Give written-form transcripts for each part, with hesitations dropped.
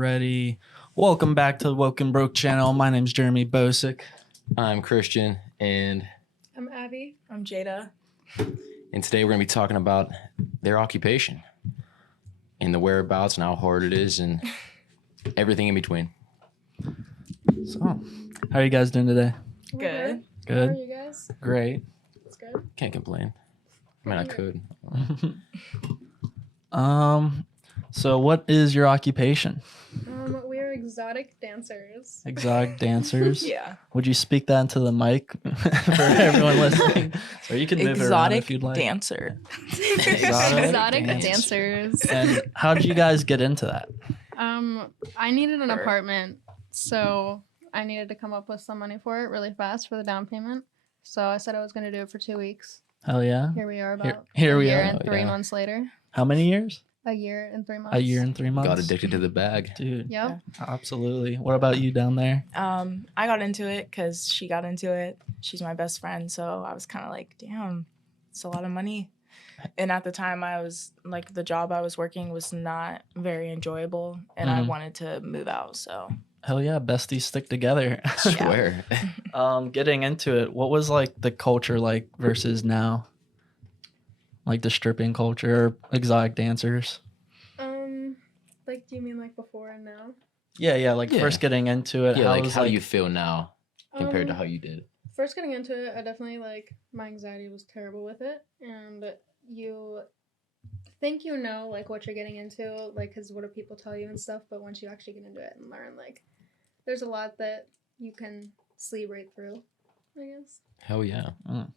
ready. Welcome back to the Woke and Broke channel. My name's Jeremy Bosick. I'm Christian, and I'm Abbey. I'm Jadah. and today we're going to be talking about their occupation and the whereabouts and how hard it is and everything in between. So, how are you guys doing today? Good. How are Good. you guys? Great. It's good. Can't complain. I mean, I could. So what is your occupation? We are exotic dancers. Exotic dancers? Yeah. Would you speak that into the mic for everyone listening? So you can move it around Exotic if you'd like. dancer. Exotic dance. dancers. And how did you guys get into that? I needed an apartment, so I needed to come up with some money for it really fast for the down payment. So I said I was going to do it for 2 weeks. Hell yeah. Here we are about Here a we year are. and Oh, 3 yeah. months later. How many years? A year and 3 months. A year and 3 months. Got addicted to the bag. Dude, Yep. absolutely. What about you down there? I got into it because she got into it. She's my best friend, so I was kind of like, damn, it's a lot of money. And at the time, I was like, the job I was working was not very enjoyable, and I wanted to move out. So Hell yeah, besties stick together. Swear. Getting into it, what was like the culture like versus now? Like the stripping culture, or exotic dancers? Like, do you mean like before and now? Yeah, like Yeah. first getting into it. Yeah, was, how do you feel now compared to how you did? First getting into it, I definitely my anxiety was terrible with it, and you think you know like what you're getting into, like because what do people tell you and stuff, but once you actually get into it and learn, like there's a lot that you can sleep right through, I guess. Hell yeah. Mm.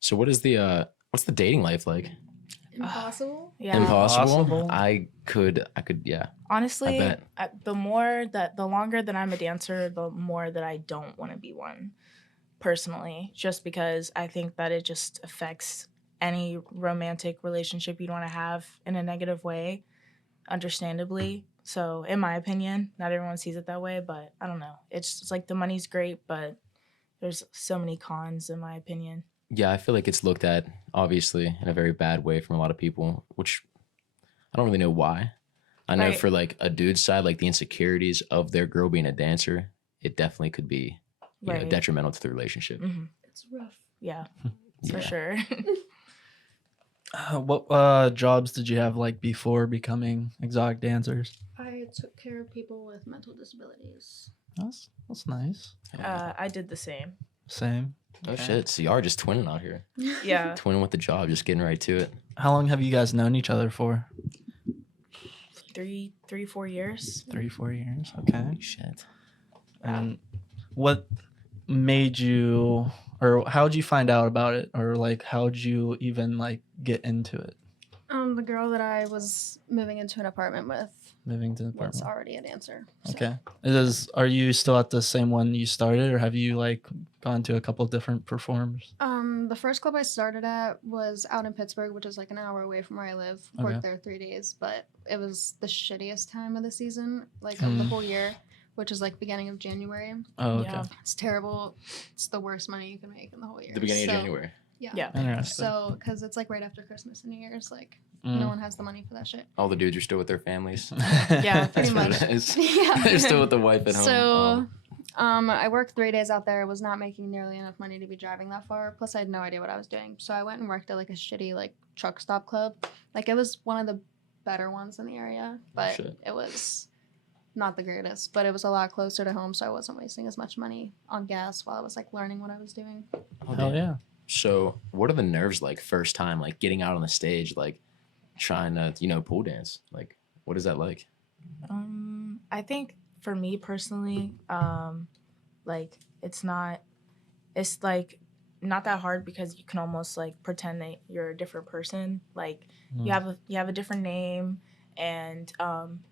So what's the dating life like? Impossible. yeah, Impossible? I could, yeah. honestly, I bet. the longer that I'm a dancer, the more that I don't want to be one. Personally, just because I think that it just affects any romantic relationship you'd want to have in a negative way, understandably. So, in my opinion, not everyone sees it that way, but I don't know. It's like the money's great, but there's so many cons, in my opinion. Yeah, I feel like it's looked at, obviously, in a very bad way from a lot of people, which I don't really know why. I know Right. for like a dude's side, like the insecurities of their girl being a dancer, it definitely could be Right. detrimental to the relationship. hmm It's rough. Yeah, Yeah. for sure. What jobs did you have like before becoming exotic dancers? I took care of people with mental disabilities. That's nice. I did the same. Same. Oh Okay. shit! So you are just twinning out here, Yeah, twinning with the job, just getting right to it. How long have you guys known each other for? 4 years. 3-4 years. Okay. Shit. And what made you, or how'd you find out about it, or like how'd you even like get into it? The girl that I was moving into an apartment with Moving to the was apartment. already a dancer. So. Okay. Are you still at the same one you started, or have you like gone to a couple different performers? The first club I started at was out in Pittsburgh, which is like an hour away from where I live. Worked there 3 days, but it was the shittiest time of the season, like of the whole year, which is like beginning of January. Oh, okay. Yeah. It's terrible. It's the worst money you can make in the whole year. The beginning of So, January. Yeah. Yeah. Interesting. So, because it's like right after Christmas and New Year's, like Mm. no one has the money for that shit. All the dudes are still with their families. Yeah, pretty That's what much. it is. Yeah. They're still with the wife at home. So, I worked 3 days out there. I was not making nearly enough money to be driving that far. Plus, I had no idea what I was doing. So I went and worked at like a shitty like truck stop club. Like it was one of the better ones in the area, but Shit. it was not the greatest. But it was a lot closer to home, so I wasn't wasting as much money on gas while I was like learning what I was doing. Oh, Hell damn. yeah. So what are the nerves like first time, like getting out on the stage, like trying to, pole dance? Like, what is that like? I think for me personally, like it's like not that hard because you can almost like pretend that you're a different person. Like you have a different name, and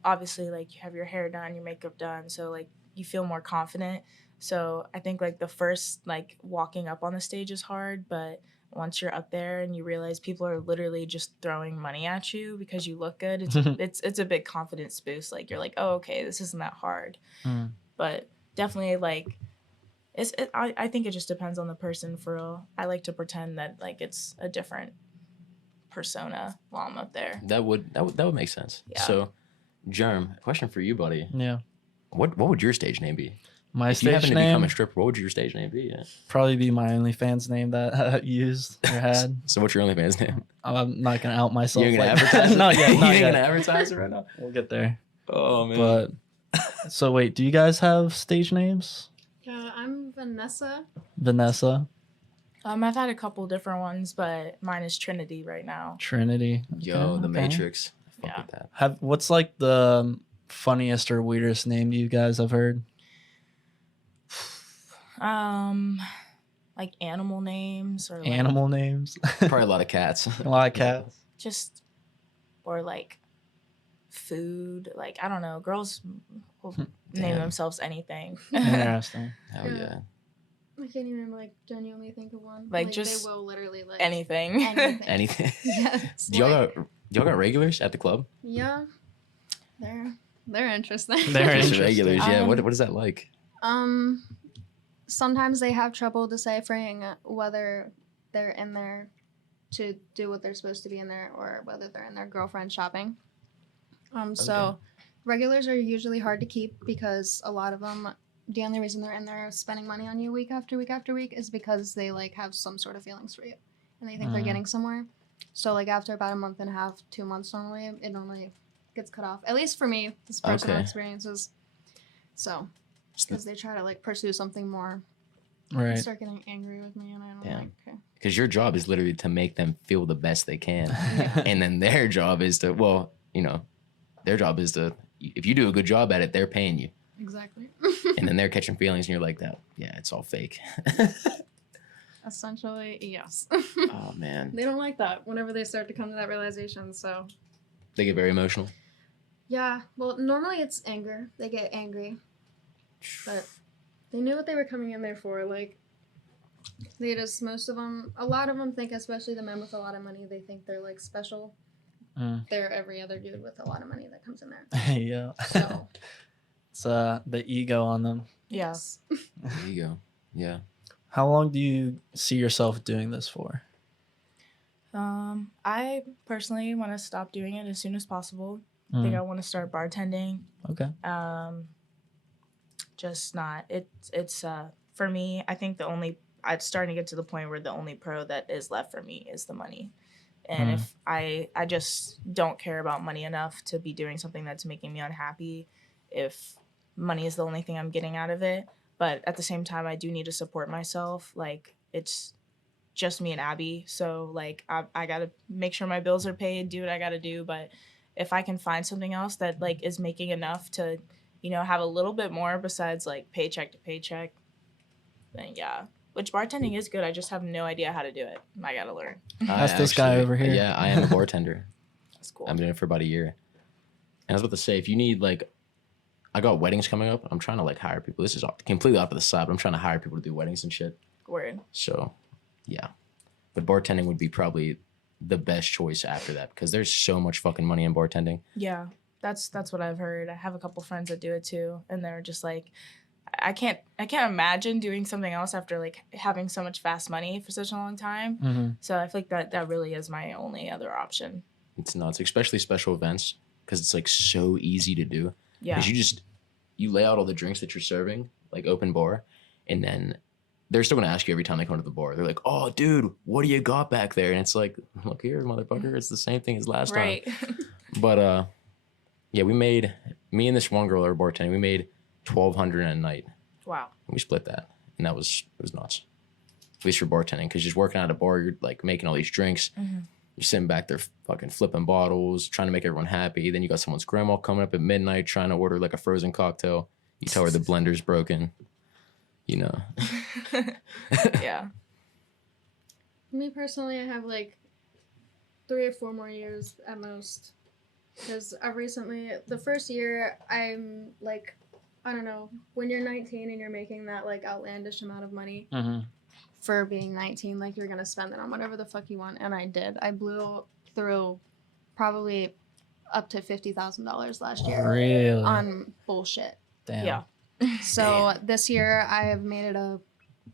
obviously like you have your hair done, your makeup done, so like you feel more confident. So I think like the first like walking up on the stage is hard, but once you're up there and you realize people are literally just throwing money at you because you look good, it's a big confidence boost. Like you're like, oh, okay, this isn't that hard. Mm. But definitely like I think it just depends on the person for real. I like to pretend that like it's a different persona while I'm up there. That would make sense. Yeah. So Germ, question for you, buddy. Yeah. What would your stage name be? My If you happen stage to become name a stripper, what would your stage name be? Yeah. probably be my OnlyFans name that I used or had. So what's your OnlyFans name? I'm not gonna out myself. You're gonna like advertise it? Not yet. You Not ain't yet. gonna advertise it right now? We'll get there. Oh man. But so wait, do you guys have stage names? Yeah, I'm Vanessa. Vanessa, I've had a couple different ones, but mine is Trinity right now. Trinity. Yo, Okay, the okay. Matrix. Fuck Yeah. with that. What's like the funniest or weirdest name you guys have heard? Like animal names or like Animal names. Probably a lot of cats. A lot of cats. just or like food. Like I don't know, girls will name Damn. themselves anything. Interesting. Hell Yeah. yeah. I can't even like genuinely think of one. Like, just they will literally like Anything. anything. Anything. Yes. Do y'all got regulars at the club? Yeah. They're interesting. They're Just interesting. regulars, yeah. Um, What is that like? Sometimes they have trouble deciphering whether they're in there to do what they're supposed to be in there or whether they're in their girlfriend shopping. So regulars are usually hard to keep because a lot of them, the only reason they're in there spending money on you week after week after week is because they like have some sort of feelings for you and they think they're Mhm. getting somewhere. So like after about a month and a half, 2 months normally, it normally gets cut off. At least for me, this personal Okay. experiences. So because they try to like pursue something more, Right. start getting angry with me, and I'm Yeah. like, okay. Because your job is literally to make them feel the best they can. And then their job is to, well, their job is to, if you do a good job at it, they're paying you. Exactly. And then they're catching feelings and you're like, that, yeah, it's all fake. Essentially, yes. Oh, man. They don't like that whenever they start to come to that realization. So, They get very emotional. yeah. Well, normally it's anger. They get angry, but they knew what they were coming in there for. Like, a lot of them think, especially the men with a lot of money, they think they're like special. Mm. They're every other dude with a lot of money that comes in there. Yeah. So, It's the ego on them. Yeah. yes. There you go. Yeah. How long do you see yourself doing this for? I personally want to stop doing it as soon as possible. I think I want to start bartending. Okay. Just not. It's for me. I think I'm starting to get to the point where the only pro that is left for me is the money, and if I just don't care about money enough to be doing something that's making me unhappy, if money is the only thing I'm getting out of it. But at the same time, I do need to support myself. Like it's just me and Abbey, so like I gotta make sure my bills are paid, do what I gotta do. But if I can find something else that like is making enough to, have a little bit more besides like paycheck to paycheck, then yeah. Which bartending is good. I just have no idea how to do it. I gotta learn. That's this guy over here. Yeah, I am a bartender. That's cool. I'm doing it for about a year. And I was about to say, if you need like, I got weddings coming up. I'm trying to like hire people. This is completely off to the side, but I'm trying to hire people to do weddings and shit. Word. So, yeah. But bartending would be probably the best choice after that because there's so much fucking money in bartending. Yeah, that's what I've heard. I have a couple friends that do it too, and they're just like, I can't imagine doing something else after like having so much fast money for such a long time. Mm-hmm. So I feel like that really is my only other option. It's nuts, especially special events because it's like so easy to do. Yeah. Because you lay out all the drinks that you're serving, like open bar, and then they're still gonna ask you every time they come to the bar. They're like, "Oh, dude, what do you got back there?" And it's like, "Look here, motherfucker, it's the same thing as last Right. time." But yeah, me and this one girl that were bartending, we made $1,200 a night. Wow. And we split that, and it was nuts. At least for bartending, because just working at a bar, you're like making all these drinks. Mm-hmm. You're sitting back there fucking flipping bottles, trying to make everyone happy. Then you got someone's grandma coming up at midnight trying to order like a frozen cocktail. You tell her the blender's broken. Yeah. Me personally, I have like 3 or 4 more years at most. Because I've recently, the first year, I'm like, I don't know, when you're 19 and you're making that like outlandish amount of money Mm-hmm. for being 19, like you're gonna spend it on whatever the fuck you want. And I did. I blew through probably up to $50,000 last year Really? on bullshit. Damn. Yeah. So this year I have made it a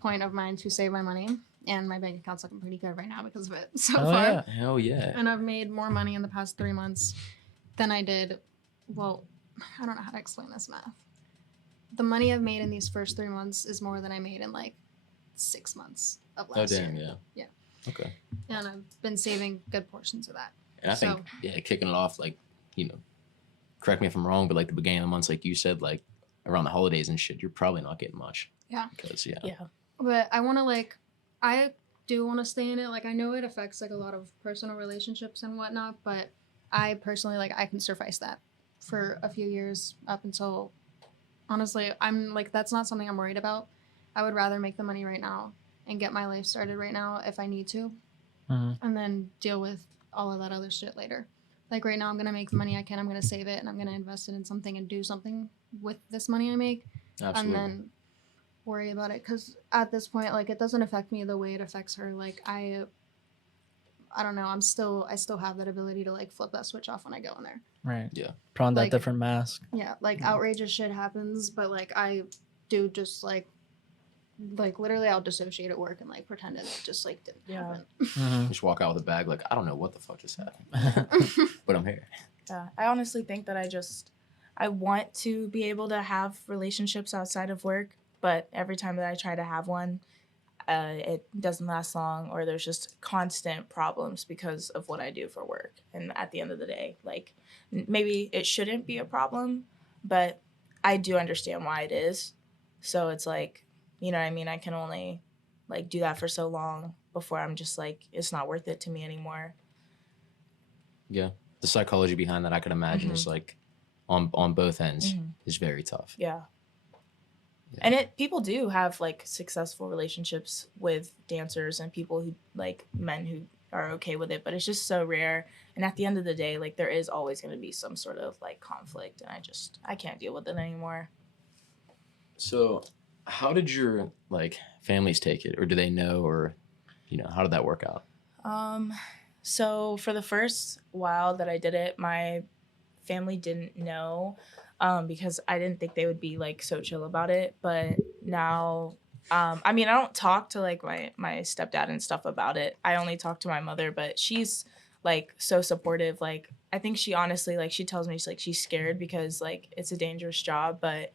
point of mine to save my money, and my bank account's looking pretty good right now because of it so Oh, far. yeah. Hell yeah. And I've made more money in the past 3 months than I did, well, I don't know how to explain this math. The money I've made in these first 3 months is more than I made in like 6 months of Oh last damn, year. yeah. Yeah. Okay. And I've been saving good portions of that. And I think So- kicking it off, like, correct me if I'm wrong, but like the beginning of the months, like you said, like around the holidays and shit, you're probably not getting much. Yeah. Because Yeah. But I want to I do want to stay in it. Like I know it affects like a lot of personal relationships and whatnot, but I personally I can suffice that for a few years up until, honestly, I'm like, that's not something I'm worried about. I would rather make the money right now and get my life started right now if I need to, and then deal with all of that other shit later. Like right now, I'm gonna make the money I can. I'm gonna save it, and I'm gonna invest it in something and do something with this money I make, Absolutely. and then worry about it. Because at this point, like, it doesn't affect me the way it affects her. Like I don't know. I still have that ability to like flip that switch off when I go in there. Right. Yeah. Put on that Like- different mask. Yeah, like outrageous shit happens, but like I do just like literally I'll dissociate at work and like pretend it just like didn't Yeah. happen. Just walk out with a bag, like, I don't know what the fuck just happened, but I'm here. Yeah, I honestly think that I want to be able to have relationships outside of work, but every time that I try to have one, it doesn't last long, or there's just constant problems because of what I do for work. And at the end of the day, like, maybe it shouldn't be a problem, but I do understand why it is. So it's like, you know what I mean? I can only like do that for so long before I'm just like, it's not worth it to me anymore. Yeah. The psychology behind that, I could imagine, is like on both ends is very tough. Yeah. Yeah. And people do have like successful relationships with dancers and people who like men who are okay with it, but it's just so rare. And at the end of the day, like there is always going to be some sort of like conflict, and I can't deal with it anymore. So, how did your like families take it, or do they know, or how did that work out? So for the first while that I did it, my family didn't know. Because I didn't think they would be like so chill about it. But now, I mean, I don't talk to like my stepdad and stuff about it. I only talk to my mother, but she's like so supportive. Like I think she honestly, like, she tells me she's scared because like it's a dangerous job, but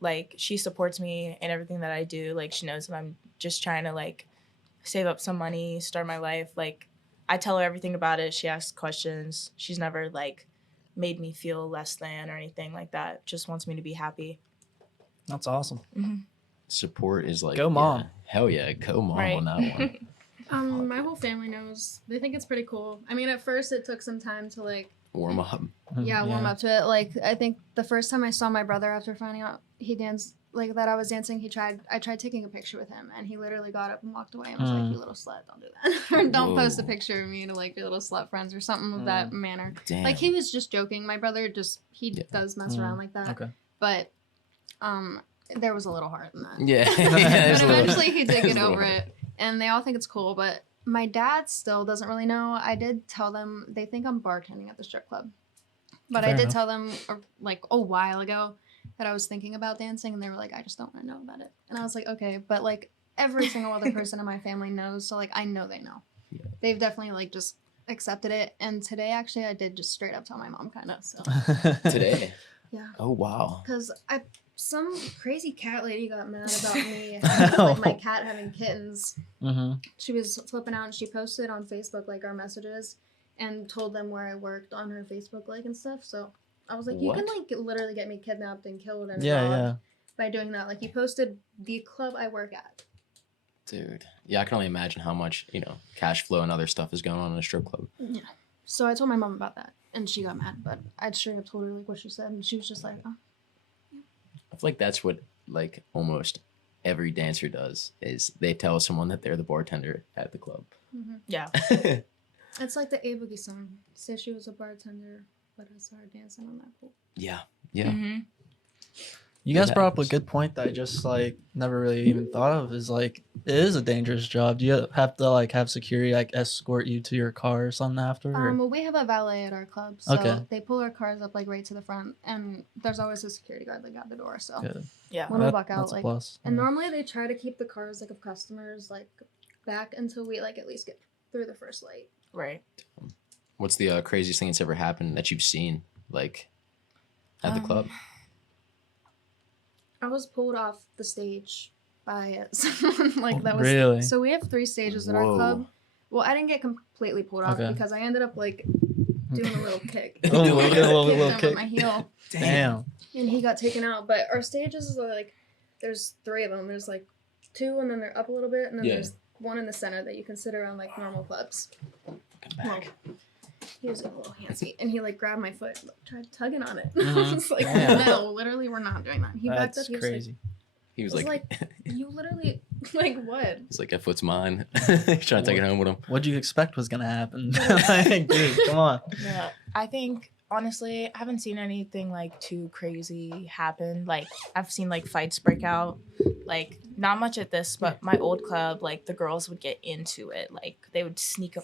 like she supports me in everything that I do. Like she knows that I'm just trying to like save up some money, start my life. Like I tell her everything about it. She asks questions. She's never like made me feel less than or anything like that. Just wants me to be happy. That's awesome. Support is like, Go mom. yeah, hell yeah, go mom Right. on that one. My whole family knows. They think it's pretty cool. I mean, at first it took some time to like Warm up. warm up to it. Like I think the first time I saw my brother after finding out he danced like that I was dancing, I tried taking a picture with him, and he literally got up and walked away and was like, "You little slut, don't do that." Or don't post a Whoa. picture of me to like your little slut friends or something of that manner. Damn. Like he was just joking. My brother he Yeah. does mess around like that. Okay. But there was a little heart in that. Yeah. But There's a little- eventually he did there's get a little over hurt. it, and they all think it's cool. But my dad still doesn't really know. I did tell them. They think I'm bartending at the strip club, but I Fair did enough. tell them like a while ago that I was thinking about dancing, and they were like, "I just don't want to know about it." And I was like, "Okay," but like every single other person in my family knows, so like I know they know. Yeah. They've definitely like just accepted it. And today actually I did just straight up tell my mom kind of. So Today. yeah. Oh wow. Because some crazy cat lady got mad about me having, like my cat having kittens. She was flipping out, and she posted on Facebook like our messages and told them where I worked on her Facebook like and stuff. So I was like, you can What? like literally get me kidnapped and killed and Yeah, robbed yeah. by doing that. Like you posted the club I work at. Dude. Yeah, I can only imagine how much, cash flow and other stuff is going on in a strip club. Yeah. So I told my mom about that, and she got mad. But I straight up told her like what she said, and she was just like, "Oh." I feel like that's what like almost every dancer does, is they tell someone that they're the bartender at the club. Yeah. It's like the A Boogie song. Say she was a bartender, but I saw her dancing on that pool. Yeah. Yeah. You guys It brought up a happens. good point that I just like never really even thought of, is like it is a dangerous job. Do you have to like have security like escort you to your car or something after? Or? Well, we have a valet at our club, so Okay. they pull our cars up like right to the front, and there's always a security guard like at the door. So Good. Yeah. when we walk out, That's a like, plus. and normally they try to keep the cars like of customers like back until we like at least get through the first light. Right. What's the craziest thing that's ever happened that you've seen? Like, at the club? I was pulled off the stage by someone like that was Really? So we have 3 stages at our Whoa. club. Well, I didn't get completely pulled off Okay. because I ended up like doing a little kick. Oh, a little Kicked him kick. with my heel, Damn. and he got taken out. But our stages are like, there's 3 of them. There's like 2, and then they're up a little bit, and then Yeah. there's one in the center that you can sit around like normal clubs. Well, he was a little handsy, and he like grabbed my foot, like, tried tugging on it. I Mhm. was like, Damn. no, literally, we're not doing that. He backed That's up. He was crazy. He was It's like, you literally like what? it's like that foot's mine. He's trying to take it home with him. What'd you expect was gonna happen? Like, dude, come on. Yeah, I think honestly, I haven't seen anything like too crazy happen. Like I've seen like fights break out, like not much at this, but my old club, like the girls would get into it. Like they would sneak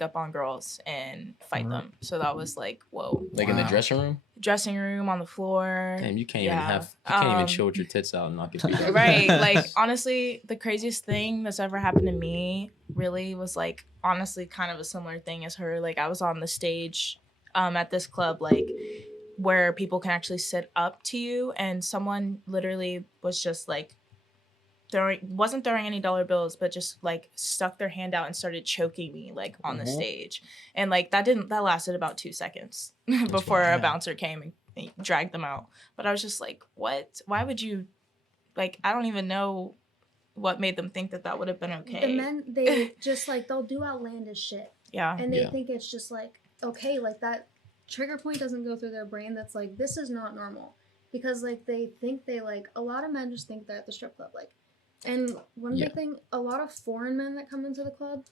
up on girls and fight them. So that was like, whoa. Like in the Wow. dressing room. Dressing room, on the floor. Damn, you can't Yeah. even chill with your tits out and not get beat up. Right. Like honestly, the craziest thing that's ever happened to me really was like honestly kind of a similar thing as her. Like I was on the stage at this club, like where people can actually sit up to you, and someone literally was just like wasn't throwing any dollar bills, but just like stuck their hand out and started choking me like on the stage. And like that lasted about 2 seconds before a bouncer came and dragged them out. But I was just like, what? Why would you, like, I don't even know what made them think that would have been okay. The men, they just like, they'll do outlandish shit. Yeah. And they Yeah. think it's just like, okay, like that trigger point doesn't go through their brain that's like, this is not normal. Because like they think they like, a lot of men just think that at the strip club, like, and one Yeah. big thing, a lot of foreign men that come into the club,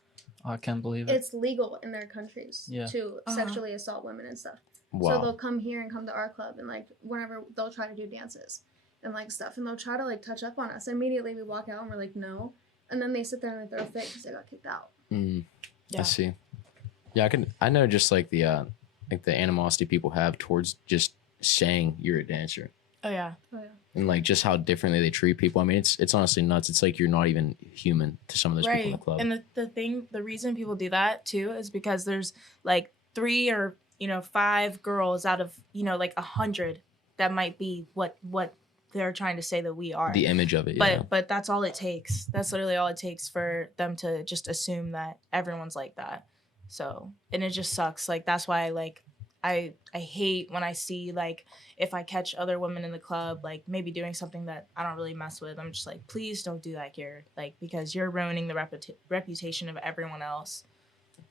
Oh, I can't believe it. it's legal in their countries Yeah. to Uh-huh. sexually assault women and stuff. So Wow. they'll come here and come to our club and like whenever they'll try to do dances and like stuff, and they'll try to like touch up on us. Immediately we walk out and we're like, no. And then they sit there and they throw a fit because they got kicked out. Mm, Yeah. I see. Yeah, I know just like the animosity people have towards just saying you're a dancer. Oh yeah. Oh yeah. And like just how differently they treat people. I mean, it's honestly nuts. It's like you're not even human to some of those people in the club. And the reason people do that too is because there's like 3 or 5 girls out of like 100 that might be what they're trying to say that we are. The image of it, yeah. But that's all it takes. That's literally all it takes for them to just assume that everyone's like that. So, and it just sucks. Like that's why like I hate when I see like if I catch other women in the club like maybe doing something that I don't really mess with, I'm just like, please don't do that here, like because you're ruining the reputation of everyone else.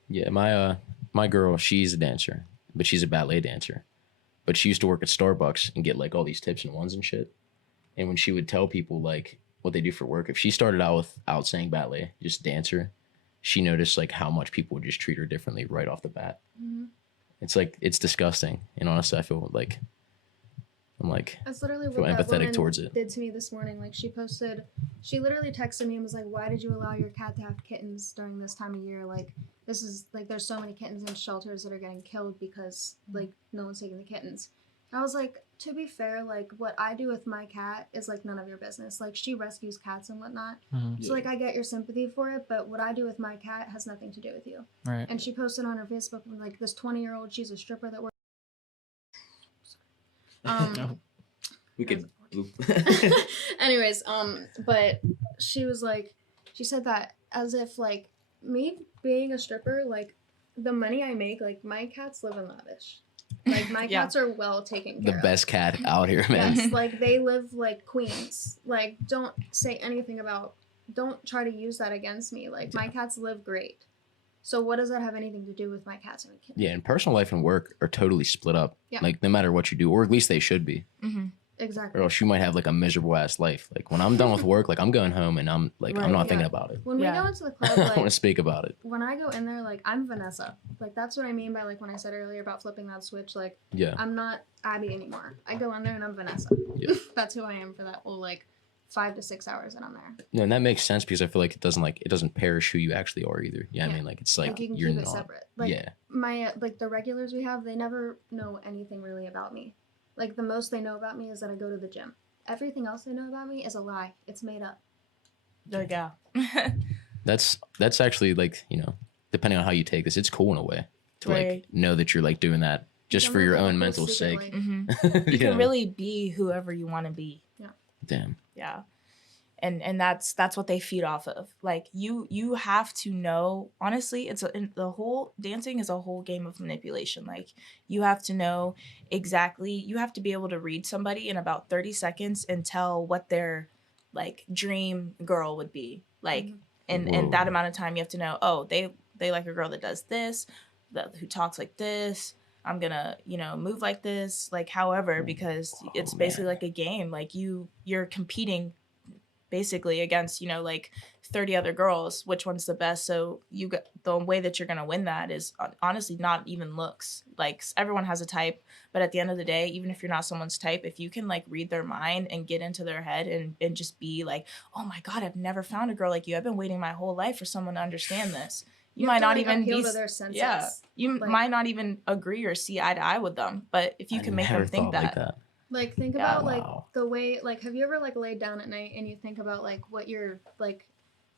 Yeah, my girl, she's a dancer, but she's a ballet dancer. But she used to work at Starbucks and get like all these tips and ones and shit. And when she would tell people like what they do for work, if she started out without saying ballet, just dancer, she noticed like how much people would just treat her differently right off the bat. Mm-hmm. It's like, it's disgusting. And honestly, I feel like, I'm like, That's literally feel what that empathetic woman towards it. did to me this morning. Like she literally texted me and was like, why did you allow your cat to have kittens during this time of year? Like this is like, there's so many kittens in shelters that are getting killed because like no one's taking the kittens. I was like, to be fair, like what I do with my cat is like none of your business. Like she rescues cats and whatnot. Mhm. So like I get your sympathy for it, but what I do with my cat has nothing to do with you. Right. And she posted on her Facebook like this 20-year-old, she's a stripper that works. We could. Anyways, but she was like, she said that as if like me being a stripper, like the money I make, like my cats live in lavish. Like my Yeah. cats are well taken The care of. best cat out here, man. Yes, like they live like queens. Like don't say anything about, don't try to use that against me. Like my cats live great. So what does that have anything to do with my cats and kids? Yeah, and personal life and work are totally split up. Yeah. Like no matter what you do, or at least they should be. Mm-hmm. Exactly. Or else you might have like a miserable ass life. Like when I'm done with work, like I'm going home and I'm like, Right, I'm not yeah. thinking about it. When we Yeah. go into the club, I don't want like to speak about it. when I go in there, like I'm Vanessa. Like that's what I mean by like when I said earlier about flipping that switch. Like Yeah. I'm not Abbey anymore. I go in there and I'm Vanessa. Yeah. That's who I am for that whole like 5 to 6 hours that I'm there. No, and that makes sense because I feel like it doesn't perish who you actually are either. Yeah, I Yeah. mean, like it's like you can you're keep it not. separate. Like Yeah. my like the regulars we have, they never know anything really about me. Like the most they know about me is that I go to the gym. Everything else they know about me is a lie. It's made up. Like, yeah. That's actually like, depending on how you take this, it's cool in a way to Right. like know that you're like doing that just Come for up your with a own whole mental secret sake. life. You can know? really be whoever you want to be. Damn. Yeah. And that's what they feed off of. Like you have to know, honestly, the whole dancing is a whole game of manipulation. Like you have to know exactly, you have to be able to read somebody in about 30 seconds and tell what their like dream girl would be. Like in that Whoa. amount of time you have to know, oh, they like a girl that does this, that who talks like this. I'm gonna, move like this, like however, because it's basically man. like a game. Like you're competing basically against, like 30 other girls, which one's the best. So you got the way that you're going to win that is honestly not even looks. Like everyone has a type, but at the end of the day, even if you're not someone's type, if you can like read their mind and get into their head and just be like, oh my God, I've never found a girl like you. I've been waiting my whole life for someone to understand this. You might have to, not like, even appeal be, to their senses. yeah, you Like- might not even agree or see eye to eye with them, but if you I can make never them think thought like that. Like, think Yeah. about, like, Wow. the way, like, have you ever, like, laid down at night and you think about, like, what your, like,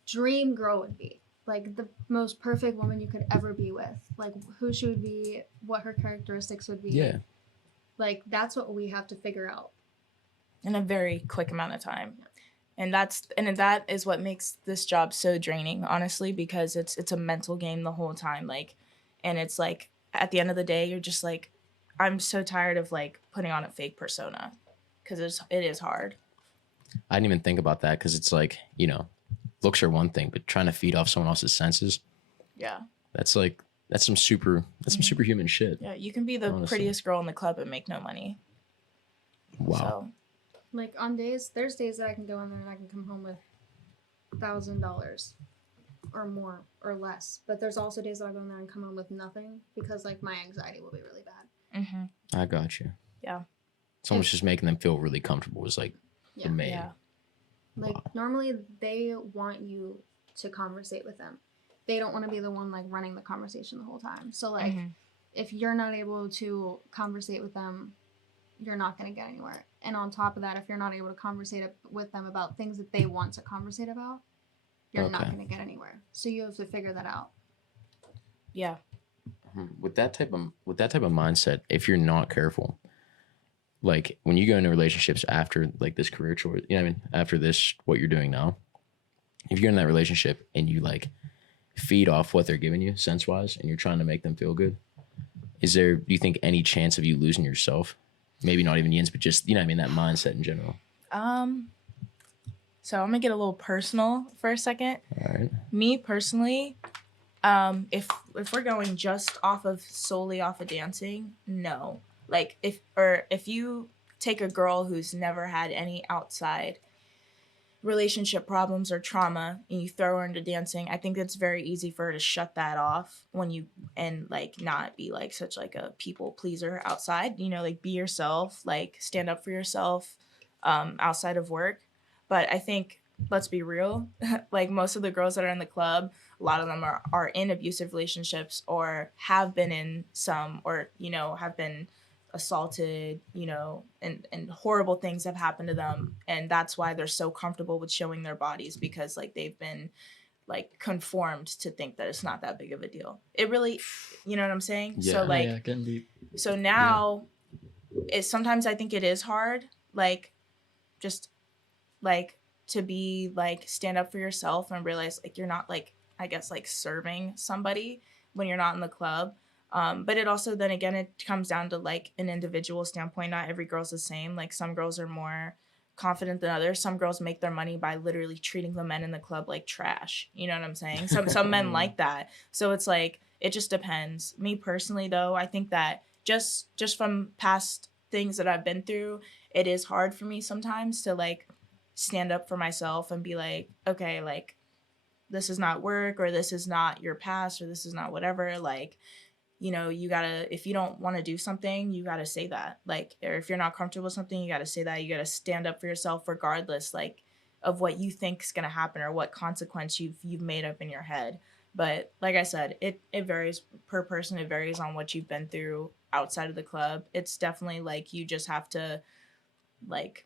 dream girl would be? Like, the most perfect woman you could ever be with. Like, who she would be, what her characteristics would be. Yeah. Like, that's what we have to figure out. In a very quick amount of time. And that is what makes this job so draining, honestly, because it's a mental game the whole time. Like, and it's like at the end of the day, you're just like, I'm so tired of like putting on a fake persona, because it is hard. I didn't even think about that because it's like, looks are one thing, but trying to feed off someone else's senses, Yeah. that's some superhuman shit. Yeah. You can be the Honestly. prettiest girl in the club and make no money. Wow. So, Like, there's days that I can go in there and I can come home with $1,000 or more or less. But there's also days that I go in there and come home with nothing because, like, my anxiety will be really bad. I got you. Yeah. Someone's just making them feel really comfortable is like Yeah. the main. Yeah. Like, normally they want you to conversate with them. They don't want to be the one, like, running the conversation the whole time. So, like, if you're not able to conversate with them, you're not going to get anywhere. And on top of that, if you're not able to conversate with them about things that they want to conversate about, you're not Okay. going to get anywhere. So you have to figure that out. Yeah. With that type of mindset, if you're not careful, like when you go into relationships after like this career choice, after this, what you're doing now, if you're in that relationship and you like feed off what they're giving you sense wise and you're trying to make them feel good, do you think any chance of you losing yourself? Maybe not even Yins, but just, that mindset in general. So I'm gonna get a little personal for a second. All right. Me personally, if we're going just solely off of dancing, no. Like if you take a girl who's never had any outside relationship problems or trauma and you throw her into dancing, I think it's very easy for her to shut that off and like not be like such like a people pleaser outside, like be yourself, like stand up for yourself outside of work. But I think, let's be real, like most of the girls that are in the club, a lot of them are in abusive relationships or have been in some, or have been assaulted, and horrible things have happened to them, and that's why they're so comfortable with showing their bodies, because like they've been like conformed to think that it's not that big of a deal. It really, you know what I'm saying? Yeah. So like, yeah, getting deep. so now sometimes I think it is hard, like just like to be like stand up for yourself and realize like you're not like, I guess, like serving somebody when you're not in the club. But it also, then again, it comes down to like an individual standpoint. Not every girl's the same. Like some girls are more confident than others. Some girls make their money by literally treating the men in the club like trash. You know what I'm saying? Some men like that. So it's like, it just depends. Me personally though, I think that just from past things that I've been through, it is hard for me sometimes to like stand up for myself and be like, okay, like this is not work, or this is not your past, or this is not whatever. Like, you gotta, if you don't want to do something, you gotta say that. Like, or if you're not comfortable with something, you gotta say that. You gotta stand up for yourself regardless, like, of what you think is gonna happen or what consequence you've made up in your head. But like I said, it varies per person. It varies on what you've been through outside of the club. It's definitely like you just have to like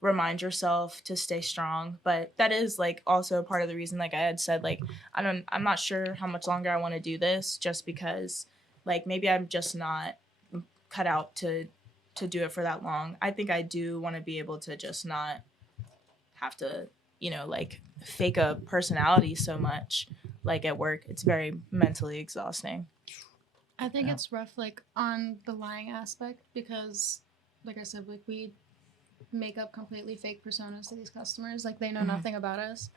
remind yourself to stay strong. But that is like also part of the reason, like I had said, like I'm not sure how much longer I want to do this, just because like maybe I'm just not cut out to do it for that long. I think I do want to be able to just not have to, like fake a personality so much. Like at work, it's very mentally exhausting. I think Yeah. it's rough, like on the lying aspect, because, like I said, like we make up completely fake personas to these customers. Like they know nothing about us.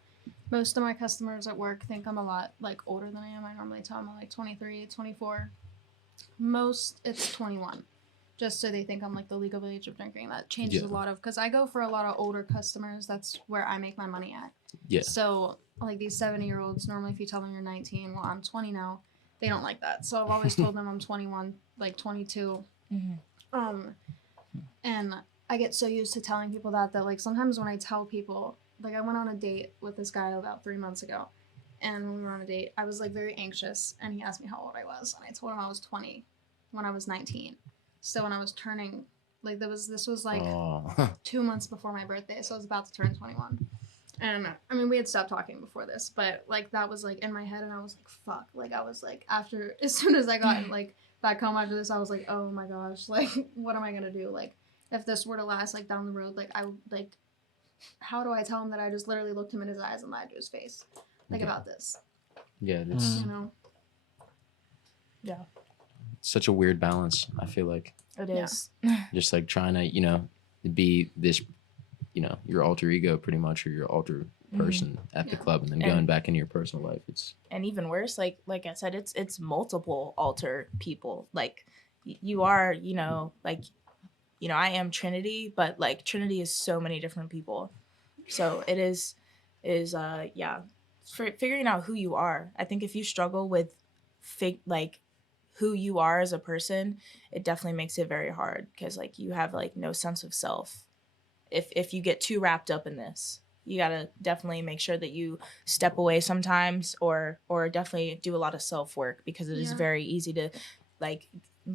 Most of my customers at work think I'm a lot like older than I am. I normally tell them I'm like 23, 24. Most it's 21, just so they think I'm like the legal age of drinking. That changes Yeah. a lot of, because I go for a lot of older customers. That's where I make my money at. Yeah. So like these 70-year-olds, normally if you tell them you're 19, well I'm 20 now, they don't like that. So I've always told them I'm 21, like 22. And I get so used to telling people that like sometimes when I tell people, like I went on a date with this guy about 3 months ago, and when we were on a date, I was like very anxious, and he asked me how old I was, and I told him I was 20 when I was 19. So when I was turning, like this was like Oh. 2 months before my birthday, so I was about to turn 21. And I mean, we had stopped talking before this, but like that was like in my head, and I was like, fuck. Like I was like, after, as soon as I got like back home after this, I was like, oh my gosh, like what am I gonna do? Like if this were to last like down the road, like I like, how do I tell him that I just literally looked him in his eyes and lied to his face, like Yeah. about this, Yeah, it's you know? Yeah, such a weird balance, I feel like. it Yeah. is. Just like trying to, be this, your alter ego pretty much, or your alter person at the Yeah. club, and then And- going back into your personal life. It's And even worse, like I said, it's multiple alter people. Like you are, like I am Trinity, but like Trinity is so many different people. So it is for figuring out who you are. I think if you struggle with like who you are as a person, it definitely makes it very hard, because like you have like no sense of self. If you get too wrapped up in this, you gotta definitely make sure that you step away sometimes, or definitely do a lot of self work, because it is Yeah. very easy to, like,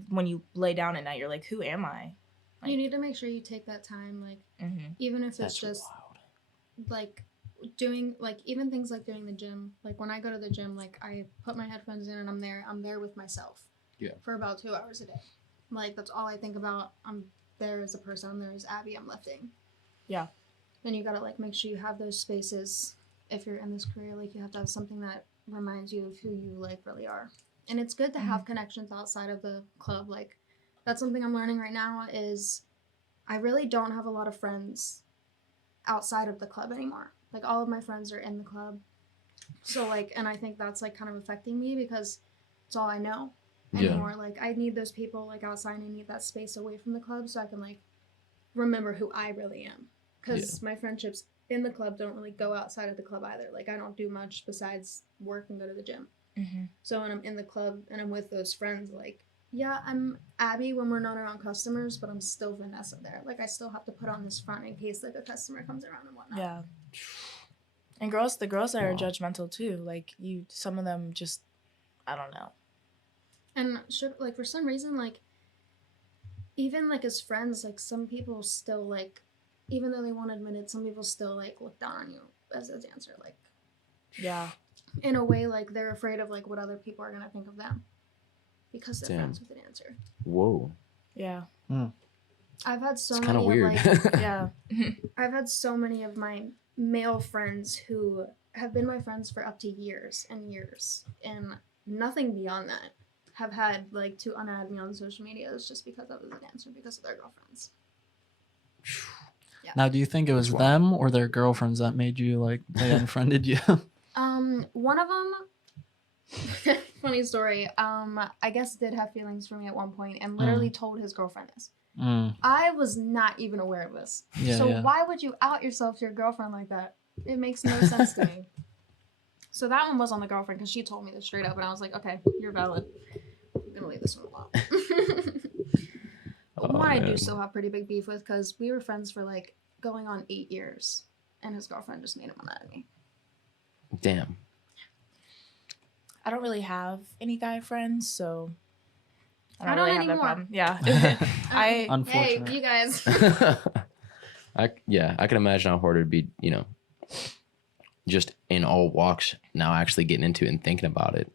when you lay down at night, you're like, who am I? Like- You need to make sure you take that time, like even if it's that's just wild. like doing like even things like doing the gym. Like when I go to the gym, like I put my headphones in and I'm there with myself. Yeah. For about 2 hours a day. Like that's all I think about. I'm there as a person. I'm there as Abbey. I'm lifting. Yeah. Then you gotta like make sure you have those spaces. If you're in this career, like you have to have something that reminds you of who you like really are. And it's good to have connections outside of the club. Like that's something I'm learning right now, is I really don't have a lot of friends outside of the club anymore. Like all of my friends are in the club. So like, and I think that's like kind of affecting me, because it's all I know Yeah. anymore. Like I need those people like outside. I need that space away from the club so I can like remember who I really am. Because my friendships in the club don't really go outside of the club either. Like I don't do much besides work and go to the gym. So when I'm in the club and I'm with those friends, like, yeah, I'm Abby when we're not around customers, but I'm still Vanessa there. Like I still have to put on this front in case like a customer comes around and whatnot. Yeah. And the girls that are Wow. judgmental too. Like some of them just, I don't know. And like for some reason, like even like as friends, like some people still like, even though they won't admit it, some people still like look down on you as a dancer. Like Yeah. in a way, like they're afraid of like what other people are gonna think of them because they're Damn. friends with the dancer. Whoa. Yeah. I've had so It's many kind of weird. of like Yeah. I've had so many of my male friends who have been my friends for up to years and years, and nothing beyond that have had like to unadd me on social media. It's just because I was a dancer, because of their girlfriends. Now, do you think it was Wow. them or their girlfriends that made you like they unfriended you? One of them, funny story. I guess did have feelings for me at one point and literally told his girlfriend this. I was not even aware of this. Yeah, So yeah. why would you out yourself to your girlfriend like that? It makes no sense to me. So that one was on the girlfriend, because she told me this straight up, and I was like, okay, you're valid. I'm gonna leave this one alone. But Oh, one I do man. still have pretty big beef with, because we were friends for like going on 8 years, and his girlfriend just made him mad at me. Damn. I don't really have any guy friends, so I don't really have that anymore. problem. Yeah. I Hey, Unfortunate. you guys. I can imagine how hard it'd be, just in all walks now, actually getting into it and thinking about it,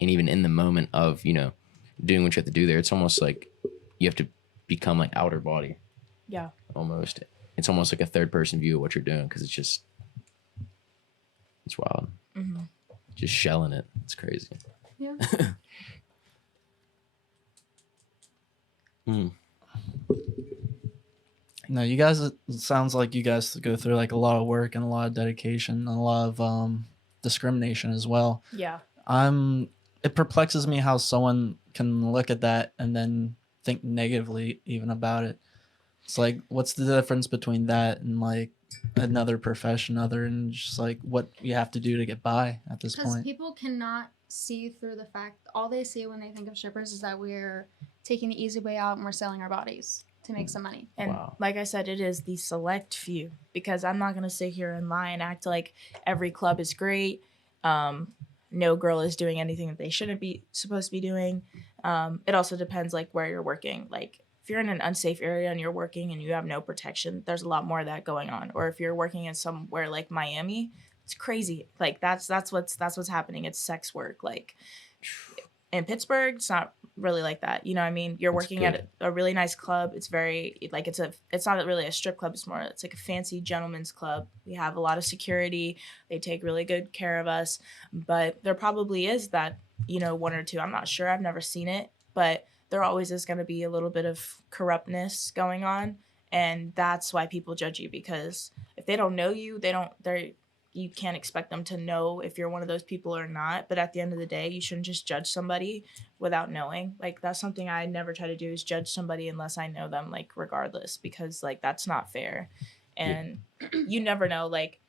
and even in the moment of doing what you have to do there. It's almost like you have to become like outer body Yeah. almost. It's almost like a third person view of what you're doing because it's wild. Mm-hmm. Just shelling it. It's crazy. Yeah. No, you guys. It sounds like you guys go through like a lot of work and a lot of dedication and a lot of discrimination as well. Yeah. It perplexes me how someone can look at that and then think negatively even about it. It's like, what's the difference between that and like another profession other than just like what you have to do to get by at this Because point? people cannot see through the fact, all they see when they think of strippers is that we're taking the easy way out and we're selling our bodies to make some money. And Wow. like I said, it is the select few, because I'm not going to sit here and lie and act like every club is great. No girl is doing anything that they shouldn't be supposed to be doing. It also depends like where you're working. Like if you're in an unsafe area and you're working and you have no protection, there's a lot more of that going on. Or if you're working in somewhere like Miami, it's crazy. Like that's what's happening. It's sex work. Like in Pittsburgh, it's not really like that. You know what I mean? You're That's working good. at a really nice club. It's very like it's not really a strip club. It's like a fancy gentleman's club. We have a lot of security. They take really good care of us. But there probably is that, one or two. I'm not sure. I've never seen it, but there always is going to be a little bit of corruptness going on, and that's why people judge you, because if they don't know you, you can't expect them to know if you're one of those people or not. But at the end of the day, you shouldn't just judge somebody without knowing. Like that's something I never try to do, is judge somebody unless I know them, like regardless, because like that's not fair. And you never know. Like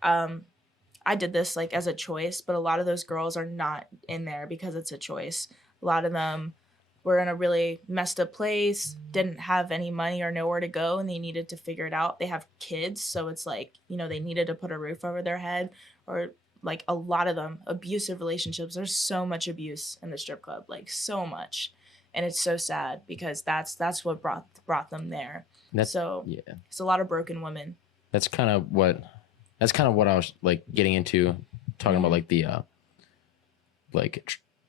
I did this like as a choice, but a lot of those girls are not in there because it's a choice. A lot of them were in a really messed up place, didn't have any money or nowhere to go, and they needed to figure it out. They have kids, so it's like, they needed to put a roof over their head. Or like a lot of them, abusive relationships. There's so much abuse in the strip club, like so much. And it's so sad because that's what brought them there. It's a lot of broken women. That's kind of what I was like getting into, talking about like the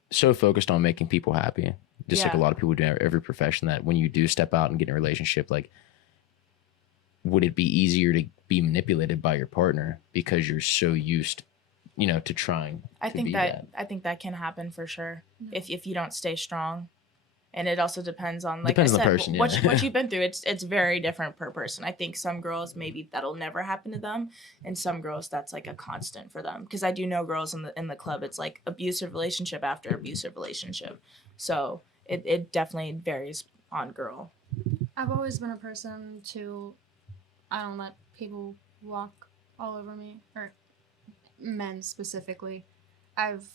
so focused on making people happy. Just like a lot of people do in every profession, that when you do step out and get in a relationship, like, would it be easier to be manipulated by your partner because you're so used, to trying? I think that can happen for sure if you don't stay strong. And it also depends on, like I said, on the person, what you've been through. It's very different per person. I think some girls, maybe that'll never happen to them, and some girls that's like a constant for them. Because I do know girls in the club, it's like abusive relationship after abusive relationship. So it definitely varies on girl. I've always been a person to, I don't let people walk all over me, or men specifically. I've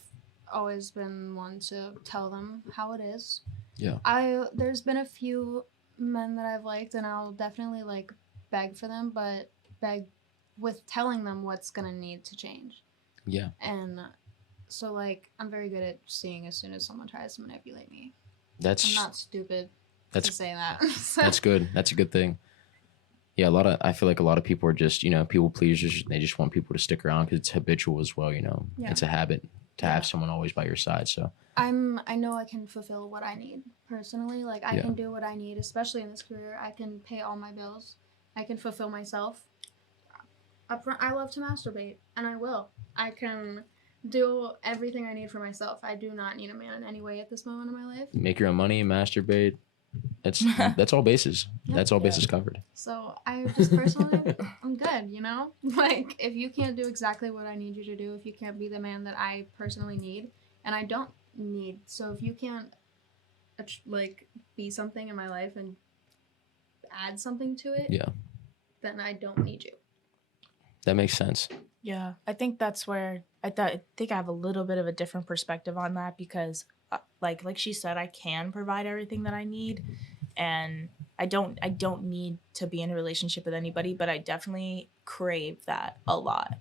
always been one to tell them how it is. Yeah. There's been a few men that I've liked, and I'll definitely like beg for them, but beg with telling them what's gonna need to change. Yeah. And so like I'm very good at seeing as soon as someone tries to manipulate me. I'm That's not stupid to say that. that's good. That's a good thing. Yeah, I feel like a lot of people are just, people pleasers. They just want people to stick around because it's habitual as well. Yeah. It's a habit to have someone always by your side. So I know I can fulfill what I need personally. Like I can do what I need, especially in this career. I can pay all my bills. I can fulfill myself. I love to masturbate, and I will. I can do everything I need for myself. I do not need a man in any way at this moment in my life. make your own money, masturbate. That's all bases. Yep. That's all bases covered. So I just personally, I'm good, Like, if you can't do exactly what I need you to do, if you can't be the man that I personally need, and I don't need, so if you can't, like, be something in my life and add something to it, then I don't need you. That makes sense. Yeah, I think that's where I think I have a little bit of a different perspective on that, because like she said, I can provide everything that I need, and I don't need to be in a relationship with anybody, but I definitely crave that a lot.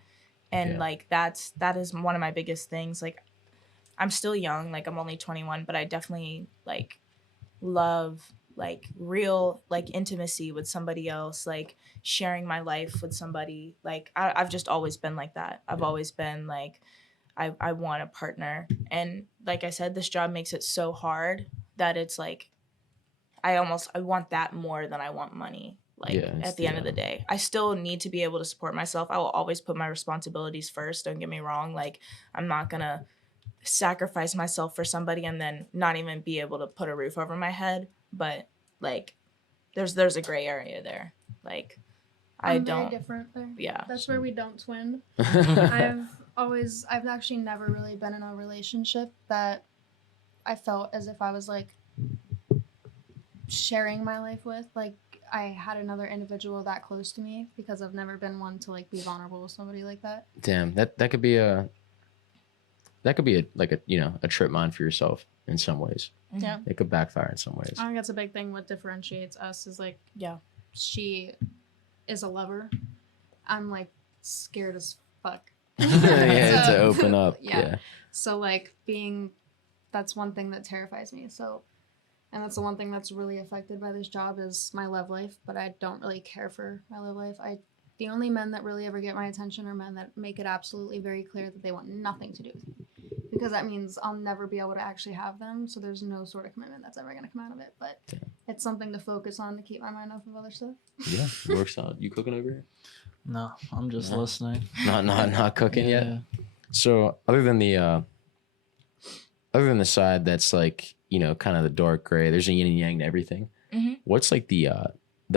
And like that is one of my biggest things. Like I'm still young, like I'm only 21, but I definitely like love like real like intimacy with somebody else, like sharing my life with somebody. Like I've just always been like that. I've always been like I want a partner. And like I said, this job makes it so hard that it's like I want that more than I want money. Like Yeah, at the end of the day, I still need to be able to support myself. I will always put my responsibilities first. Don't get me wrong. Like I'm not gonna sacrifice myself for somebody and then not even be able to put a roof over my head. But like there's a gray area there. Like I'm very different there. Yeah. That's where we don't twin. yeah. I've actually never really been in a relationship that I felt as if I was like sharing my life with. Like I had another individual that close to me because I've never been one to like be vulnerable with somebody like that. Damn, that could be a like a a trip mine for yourself in some ways. Yeah. It could backfire in some ways. I think that's a big thing. What differentiates us is like, Yeah. she is a lover. I'm like scared as fuck. Yeah, So- to open up. Yeah. Yeah. So like that's one thing that terrifies me. So, and that's the one thing that's really affected by this job is my love life. But I don't really care for my love life. The only men that really ever get my attention are men that make it absolutely very clear that they want nothing to do with me. Because that means I'll never be able to actually have them. So there's no sort of commitment that's ever going to come out of it. But it's something to focus on to keep my mind off of other stuff. Yeah, works out. You cooking over here? No, I'm just No. listening. Not cooking yet. So other than the side that's like kind of the dark gray, there's a yin and yang to everything. Mhm. What's like the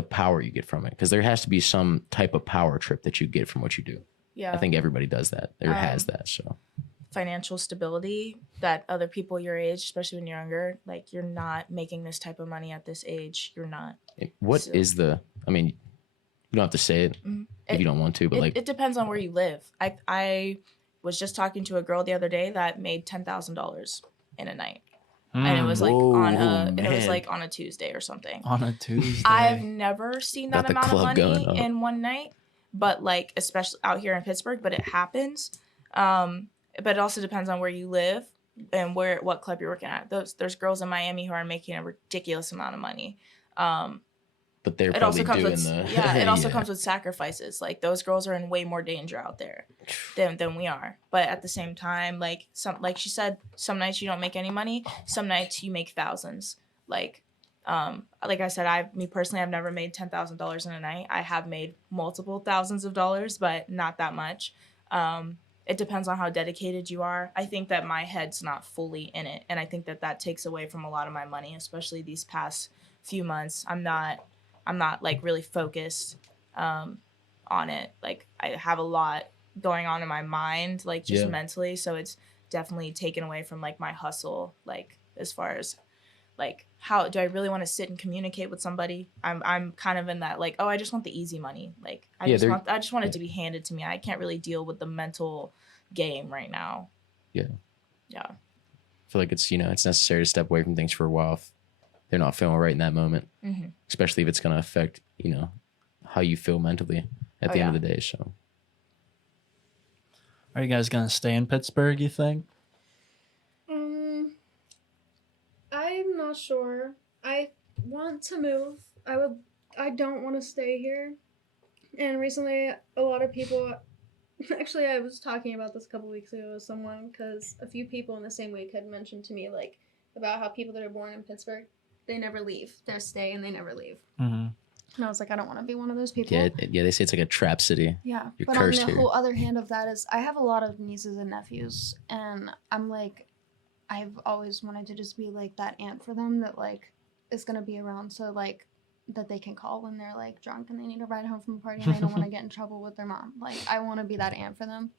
power you get from it? Because there has to be some type of power trip that you get from what you do. Yeah. I think everybody does that or has that. So Financial stability that other people your age, especially when you're younger, like you're not making this type of money at this age. You're not. what So- is the? I mean, you don't have to say it if you don't want to, but it depends on where you live. I was just talking to a girl the other day that made $10,000 in a night, and it was like Whoa, on a man. on a Tuesday or something. on a Tuesday. I've never seen Got that the amount of club going money up. in one night, but like especially out here in Pittsburgh, but it happens. But it also depends on where you live and what club you're working at. There's girls in Miami who are making a ridiculous amount of money. but they're It also probably comes doing with the it also comes with sacrifices. Like those girls are in way more danger out there than we are. But at the same time, like she said, some nights you don't make any money. Some nights you make thousands. Like I said, me personally, I've never made $10,000 in a night. I have made multiple thousands of dollars, but not that much. It depends on how dedicated you are. I think that my head's not fully in it, and I think that takes away from a lot of my money, especially these past few months. I'm not like really focused on it. Like I have a lot going on in my mind, like just mentally, so it's definitely taken away from like my hustle, like as far as like how do I really want to sit and communicate with somebody. I'm kind of in that like, oh, I just want the easy money. Like I just want it to be handed to me. I can't really deal with the mental game right now. Yeah. I feel like it's it's necessary to step away from things for a while if they're not feeling right in that moment, especially if it's going to affect how you feel mentally at the end of the day. So Are you guys gonna stay in Pittsburgh, you think? I'm not sure. I want to move. I don't want to stay here. And recently, a lot of people. Actually, I was talking about this a couple weeks ago with someone because a few people in the same week had mentioned to me like about how people that are born in Pittsburgh, they never leave. They stay and they never leave. Mm-hmm. And I was like, I don't want to be one of those people. yeah, they say it's like a trap city. Yeah, You're but on cursed the here. whole other hand of that is I have a lot of nieces and nephews, and I'm like, I've always wanted to just be like that aunt for them that like is gonna be around, so like that they can call when they're like drunk and they need a ride home from a party and they don't want to get in trouble with their mom. Like I want to be that aunt for them,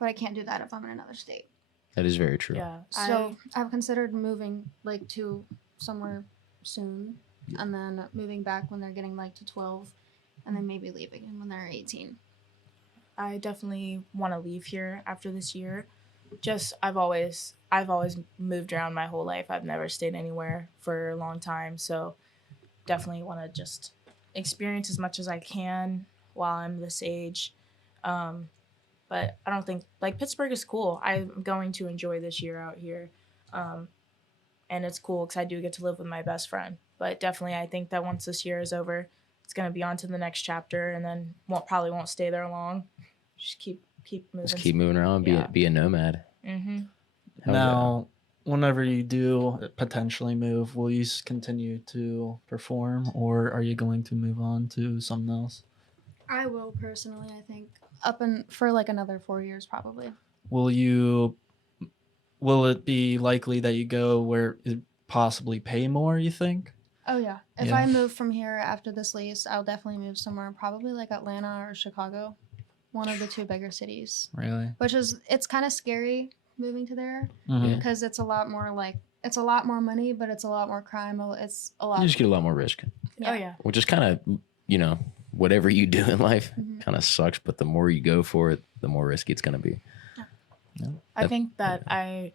but I can't do that if I'm in another state. That is very true. Yeah. So I've considered moving like to somewhere soon, and then moving back when they're getting like to 12, and then maybe leave again when they're 18. I definitely want to leave here after this year. Just I've always moved around my whole life. I've never stayed anywhere for a long time, so definitely want to just experience as much as I can while I'm this age. But I don't think like Pittsburgh is cool. I'm going to enjoy this year out here, and it's cool because I do get to live with my best friend. But definitely, I think that once this year is over, it's gonna be on to the next chapter, and then probably won't stay there long. Just keep moving. Just keep moving around. Be a nomad. Mm-hmm. Hell Now, whenever you do potentially move, will you continue to perform, or are you going to move on to something else? I will personally, I think, up and for like another 4 years probably. Will you? Will it be likely that you go where it possibly pay more? You think? Oh yeah. If Yeah. I move from here after this lease, I'll definitely move somewhere, probably like Atlanta or Chicago, one of the two bigger cities. Really? Which is it's kind of scary moving to there Mhm. because it's a lot more like it's a lot more money, but it's a lot more crime. It's a lot. You just get a lot more risk, Oh yeah. which is kind of, whatever you do in life Mhm. kind of sucks. But the more you go for it, the more risky it's going to be. I think that I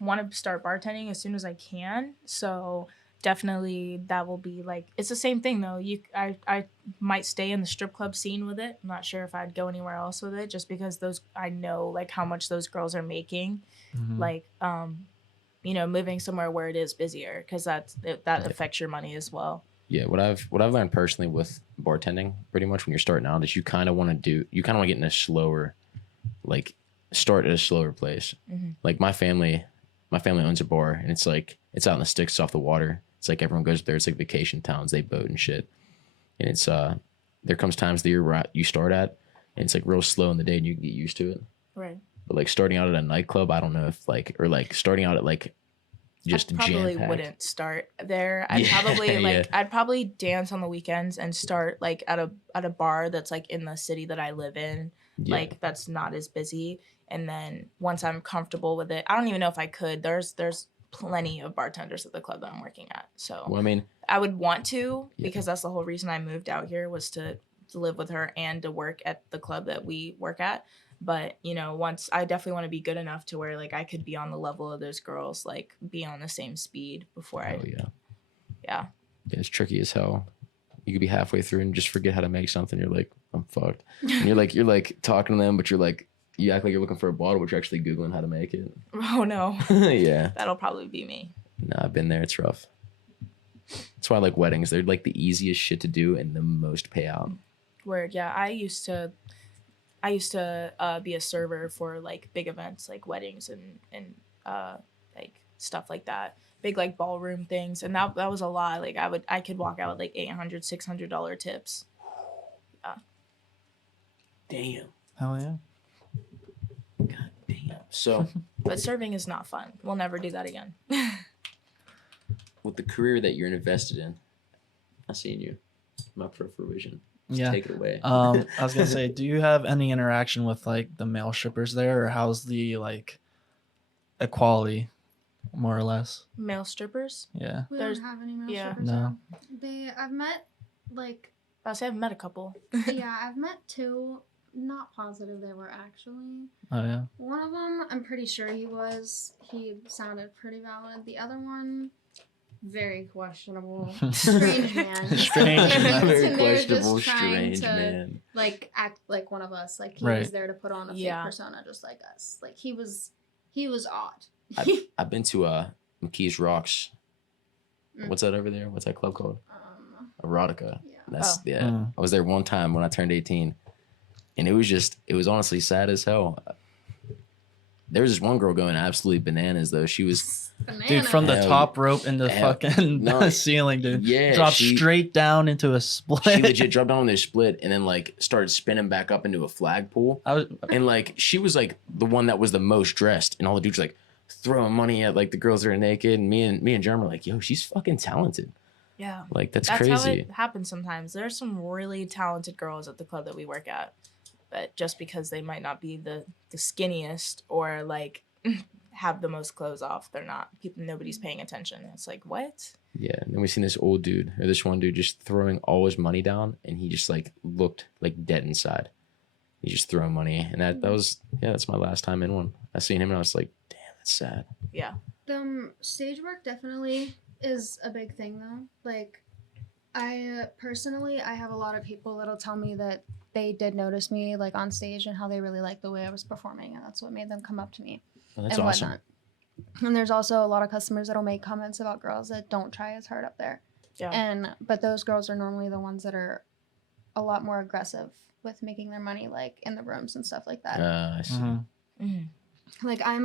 want to start bartending as soon as I can. So definitely that will be like it's the same thing though. I might stay in the strip club scene with it. I'm not sure if I'd go anywhere else with it just because I know like how much those girls are making. Mhm. Like moving somewhere where it is busier because that affects your money as well. Yeah, what I've learned personally with bartending, pretty much when you're starting out, is you kind of want to get in a slower, like start at a slower place. Mhm. Like my family owns a bar, and it's like it's out in the sticks off the water. It's like everyone goes there. It's like vacation towns. They boat and shit, and it's there comes times of the year where you start at, and it's like real slow in the day, and you get used to it. Right. But like starting out at a nightclub, I don't know if like starting out at like just I probably jam-packed. wouldn't start there. I'd Yeah, probably yeah. I'd probably dance on the weekends and start like at a bar that's like in the city that I live in, Yeah. like that's not as busy. And then once I'm comfortable with it, I don't even know if I could. There's plenty of bartenders at the club that I'm working at, so Well, I mean, I would want to Yeah. because that's the whole reason I moved out here was to live with her and to work at the club that we work at. But once I definitely want to be good enough to where like I could be on the level of those girls, like be on the same speed before oh yeah. yeah. Yeah, it's tricky as hell. You could be halfway through and just forget how to make something. You're like, I'm fucked. And you're like talking to them, but you act like you're looking for a bottle, but you're actually Googling how to make it. Oh no. Yeah. That'll probably be me. No, I've been there. It's rough. That's why I like weddings. They're like the easiest shit to do and the most payout. Word, yeah. I used to be a server for like big events like weddings and like stuff like that. Big like ballroom things, and that was a lot. Like I could walk out with like $800-$600 tips. Damn. Hell yeah. God damn. So But serving is not fun. We'll never do that again. with the career that you're invested in, I seen you. My peripheral vision. Yeah. Take it away. I was gonna say, do you have any interaction with like the male strippers there, or how's the like equality, more or less? Male strippers? Yeah. We There's- don't have any male yeah. strippers. No. I've met like I'll say I've met a couple. yeah, I've met two. Not positive they were actually. Oh yeah. One of them, I'm pretty sure he was. He sounded pretty valid. The other one, very questionable. Strange man. Strange man. Very And they were just questionable, trying strange to, man. like act like one of us. Like he Right. was there to put on a Yeah. fake persona, just like us. Like he was odd. I've been to McKees Rocks. Mm. What's that over there? What's that club called? Erotica. Yeah. That's Oh. yeah. Mm. I was there one time when I turned 18, and it was honestly sad as hell. There was this one girl going absolutely bananas though. She was Dude, from the Hell- top rope into hell- fucking no, ceiling, dude. yeah, Dropped she- straight down into a split. she legit dropped down on this split and then like started spinning back up into a flagpole. I was, And like she was like the one that was the most dressed, and all the dudes were like throwing money at like the girls that are naked. And me and Jeremy were like, yo, she's fucking talented. Yeah. Like that's How crazy. it happens sometimes. There's some really talented girls at the club that we work at. But just because they might not be the skinniest or like have the most clothes off, they're not. Nobody's paying attention. It's like, what? Yeah, and then we seen this old dude or this one dude just throwing all his money down, and he just like looked like dead inside. He's just throwing money, and that's my last time in one. I seen him and I was like, damn, that's sad. Yeah. Stage work definitely is a big thing though. Like I personally have a lot of people that'll tell me that they did notice me like on stage and how they really liked the way I was performing, and that's what made them come up to me Well, that's and awesome. whatnot. And there's also a lot of customers that'll make comments about girls that don't try as hard up there. Yeah. But those girls are normally the ones that are a lot more aggressive with making their money like in the rooms and stuff like that. I see. Mhm. Mhm. like I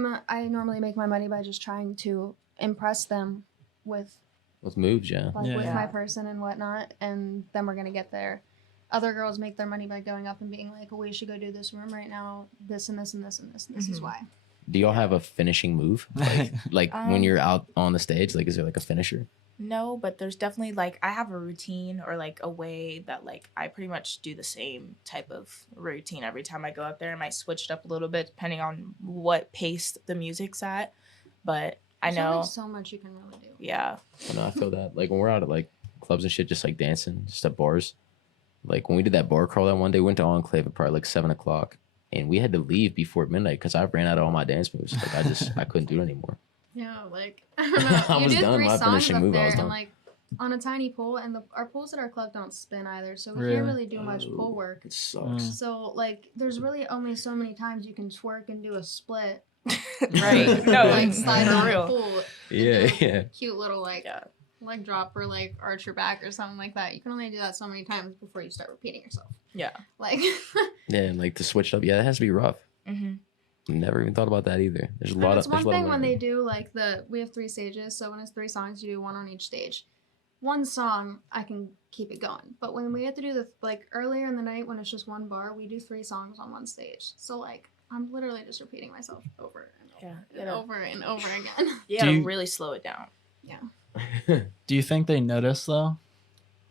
normally make my money by just trying to impress them with With moves, yeah. like Yeah, with yeah. my person and whatnot, and then we're gonna get there. Other girls make their money by going up and being like, we should go do this room right now, this and this and this and this, and this is Mhm. why. Do y'all have a finishing move? Like when you're out on the stage, like is there like a finisher? No, but there's definitely like I have a routine or like a way that like I pretty much do the same type of routine every time I go up there. I might switch it up a little bit depending on what pace the music's at. But I There's know, only so much you can really do. yeah. I know, I feel that. Like when we're out at like clubs and shit, just like dancing, just at bars. Like when we did that bar crawl that one day, we went to Enclave at probably like 7 o'clock, and we had to leave before midnight because I ran out of all my dance moves. Like I couldn't do it anymore. Yeah, like I don't know. I You was do done. 3 My songs finishing up move, I there was and done. like on a tiny pool, and our pools at our club don't spin either, so we Really? can't really do much pool work. It sucks. So like, there's really only so many times you can twerk and do a split, Right. No, like slide for down the real. pool, Yeah, and do a yeah. cute little like Yeah. leg drop or like arch your back or something like that. You can only do that so many times before you start repeating yourself. Yeah. Like, Yeah, and like to switch it up, yeah, that has to be rough. Mm-hmm. Never even thought about that either. There's a and lot it's of one there's a lot of thing when learning. they do like we have 3 stages, so when it's 3 songs, you do 1 on each stage. One song, I can keep it going. But when we have to do the like earlier in the night when it's just 1 bar, we do 3 songs on 1 stage. So like I'm literally just repeating myself over and over, Yeah. and over and over again. You Do gotta you- really slow it down. Do you think they notice though?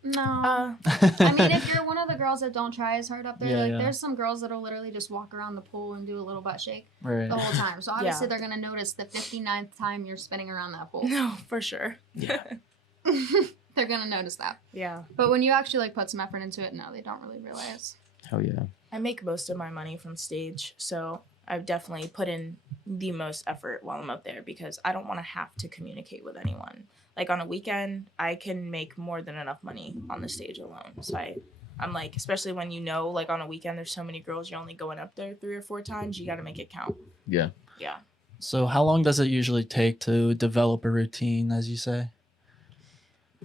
No. Uh, I mean, if you're one of the girls that don't try as hard up there, Yeah, like yeah. there's some girls that'll literally just walk around the pool and do a little butt shake Right. the whole time. So obviously Yeah. they're gonna notice the 59th time you're spinning around that pool. no, for sure. Yeah. They're gonna notice that. Yeah. But when you actually like put some effort into it, no, they don't really realize. Hell yeah. I make most of my money from stage, so I've definitely put in the most effort while I'm up there because I don't want to have to communicate with anyone. Like on a weekend, I can make more than enough money on the stage alone. So I'm like, especially when you know, like on a weekend, there's so many girls, you're only going up there 3 or 4 times. You got to make it count. Yeah. Yeah. So how long does it usually take to develop a routine, as you say?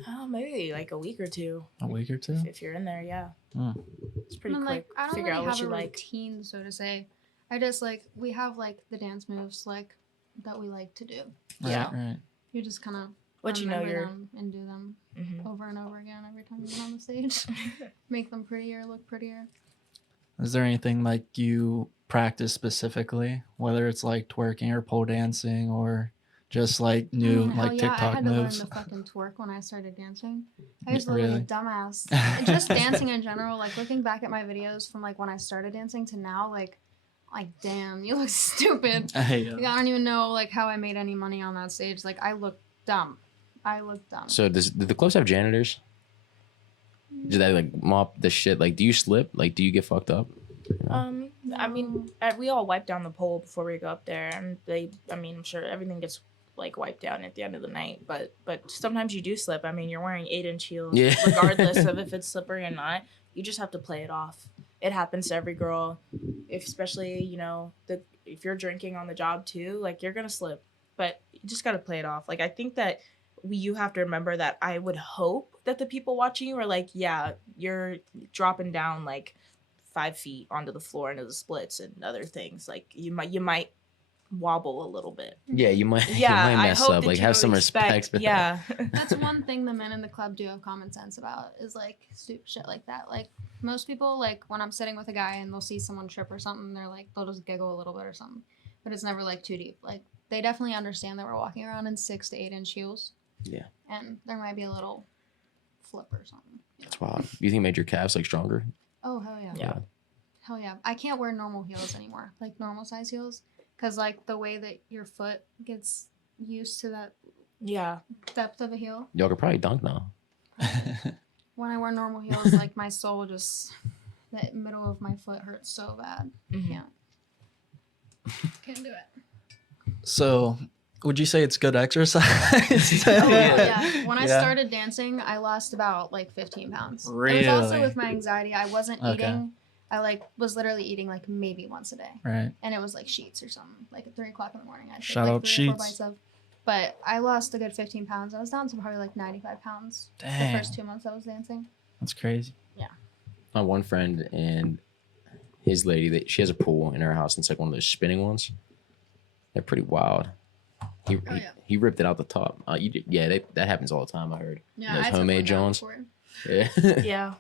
Oh, maybe like a week or 2 A week or two? if you're in there. Yeah. Hmm. It's pretty I mean, quick. like, I don't Figure really out what have you a like. routine, so to say. I just like we have like the dance moves like that we like to do. Yeah. Right. You just kind of What you know you're. them and do them Mhm. over and over again every time you get on the stage. Make them prettier, look prettier. Is there anything like you practice specifically, whether it's like twerking or pole dancing or just like new Hell like yeah, I TikTok had moves? to learn the fucking twerk when I started dancing. I used to look Really? like a dumbass. And just dancing in general, like looking back at my videos from like when I started dancing to now, like damn, you look stupid. Hey, Like, I don't even know like how I made any money on that stage. Like I look dumb. So do the clubs have janitors? Do they like mop the shit? Like, do you slip? Like, do you get fucked up? I mean, we all wipe down the pole before we go up there, and I'm sure everything gets like wiped down at the end of the night. But sometimes you do slip. I mean, you're wearing 8-inch heels, Yeah. regardless of if it's slippery or not. You just have to play it off. It happens to every girl, especially if you're drinking on the job too. Like you're gonna slip, but you just gotta play it off. Like I think that you have to remember that I would hope that the people watching you are like, yeah, you're dropping down like 5 feet onto the floor into the splits and other things. Like you might wobble a little bit. Yeah, you might. Yeah, you might I mess hope up. that Like, you have some expect- respect. For that. Yeah, That's one thing the men in the club do have common sense about is like stupid shit like that. Like most people, like when I'm sitting with a guy and they'll see someone trip or something, they'll just giggle a little bit or something. But it's never like too deep. Like they definitely understand that we're walking around in 6 to 8 inch heels. Yeah. And there might be a little flip or something. That's wild. Do you think it made your calves like stronger? Oh hell yeah. Yeah. Hell yeah. I can't wear normal heels anymore. Like normal size heels. Cause like the way that your foot gets used to that yeah. depth of a heel. Y'all could probably dunk now. When I wear normal heels, like my sole just the middle of my foot hurts so bad. Mhm. Yeah. Can't do it. So, would you say it's good exercise? Oh, Yeah. yeah. When I Yeah. started dancing, I lost about like 15 pounds. It Really? was also with my anxiety. I wasn't Okay. eating. I like was literally eating like maybe once a day. Right. And it was like sheets or something. Like at 3 o'clock in the morning. I took Shout like out 3 or 4 Sheets. bites of. But I lost a good 15 pounds. I was down to probably like 95 pounds Dang. the first 2 months I was dancing. That's crazy. My one friend and his lady, she has a pool in her house, and it's like one of those spinning ones. They're pretty wild. He, Oh, yeah. he ripped it out the top. That happens all the time. I heard. Yeah, Those I took homemade one down Jones. before. Yeah. Yeah.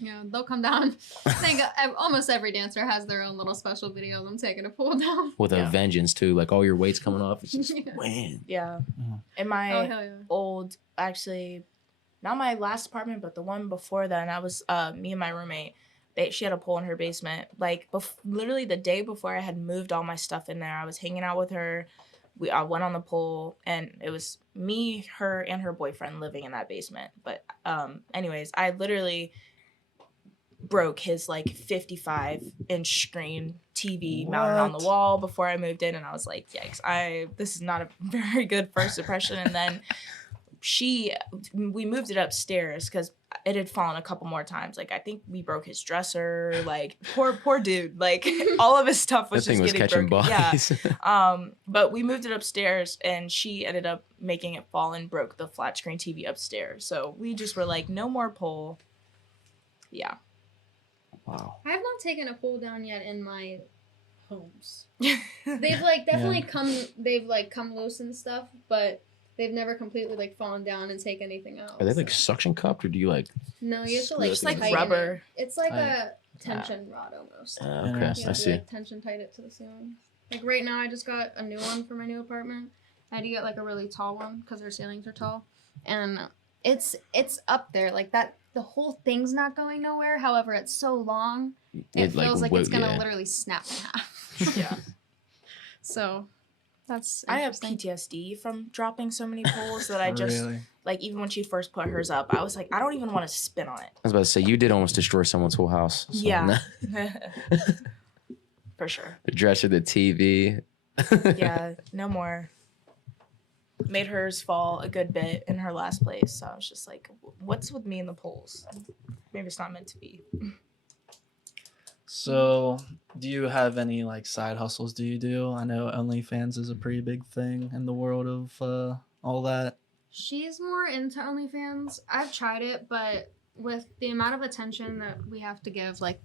Yeah, they'll come down. I think almost every dancer has their own little special video of them taking a pull down. With a Yeah. vengeance too, like all your weight's coming off. It's just Yeah. wham. Yeah. Mhm. In my Oh, hell yeah. old, actually, not my last apartment, but the one before that, I was me and my roommate. She had a pole in her basement. Like literally the day before I had moved all my stuff in there, I was hanging out with her. I went on the pole, and it was me, her, and her boyfriend living in that basement. But anyways, I literally broke his like 55-inch screen TV mounted on the What? wall before I moved in, and I was like, yikes, this is not a very good first impression. And then we moved it upstairs because it had fallen a couple more times. Like I think we broke his dresser. Like poor dude. Like all of his stuff was That thing just was getting catching broken. bodies. Yeah. But we moved it upstairs, and she ended up making it fall and broke the flat screen TV upstairs. So we just were like, no more pole. Yeah. Wow. I have not taken a pull down yet in my homes. They've like definitely come loose and stuff, but they've never completely like fallen down and take anything out. Are they like suction cupped, or do you like? No, you have to screw like that It's like thing? tighten rubber. It. It's like Tight. a tension rod almost. Okay, You Interesting. I have to see. like tension tight it to the ceiling. Like right now, I just got a new one for my new apartment. I had to get like a really tall one because our ceilings are tall, and it's up there like that. The whole thing's not going nowhere. However, it's so long, it feels like it's gonna literally snap in half. Yeah. So that's I have interesting. PTSD from dropping so many poles that I just Really? like. Even when she first put hers up, I was like, I don't even want to spin on it. I was about to say you did almost destroy someone's whole house. So Yeah. For sure. The dresser, the TV. Yeah, no more. Made hers fall a good bit in her last place, so I was just like, what's with me and the poles? Maybe it's not meant to be. So, do you have any like side hustles? Do you do? I know OnlyFans is a pretty big thing in the world of all that. She's more into OnlyFans. I've tried it, but with the amount of attention that we have to give, like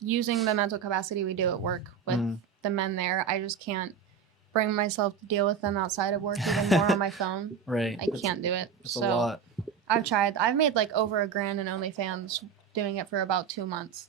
using the mental capacity we do at work with the men there, I just can't bring myself to deal with them outside of work even more on my phone. Right. I can't do it. It's So a lot. I've tried. I've made like over $1,000 in OnlyFans doing it for about 2 months.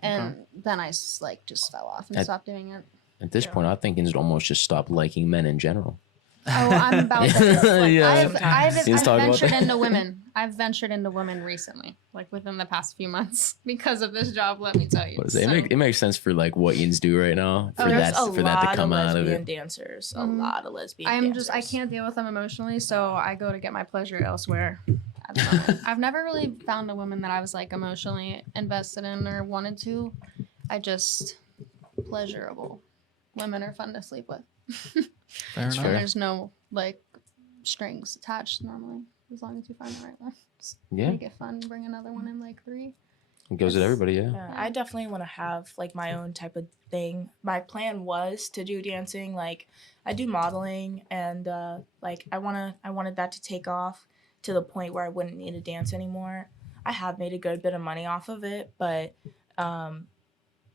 And then I just fell off and stopped doing it. At this point, I think you should almost just stop liking men in general. Oh, I'm about to. Like, Yeah. I've You just talk about ventured that? into women. I've ventured into women recently, like within the past few months, because of this job. Let me tell you. What is it? It makes sense for like what Ian's do right now. For There's that, a for lot that to come of out of lesbian it. dancers. A Mhm. lot of lesbian dancers. I can't deal with them emotionally, so I go to get my pleasure elsewhere. At the moment. I've never really found a woman that I was like emotionally invested in or wanted to. I just pleasurable. Women are fun to sleep with. Fair enough. fair. There's no like strings attached normally, as long as you find the right one. Just Yeah, make it fun. Bring another one in like 3. it goes with everybody. Yeah. Yeah, I definitely want to have like my own type of thing. My plan was to do dancing. Like I do modeling, and like I wanted that to take off to the point where I wouldn't need to dance anymore. I have made a good bit of money off of it, but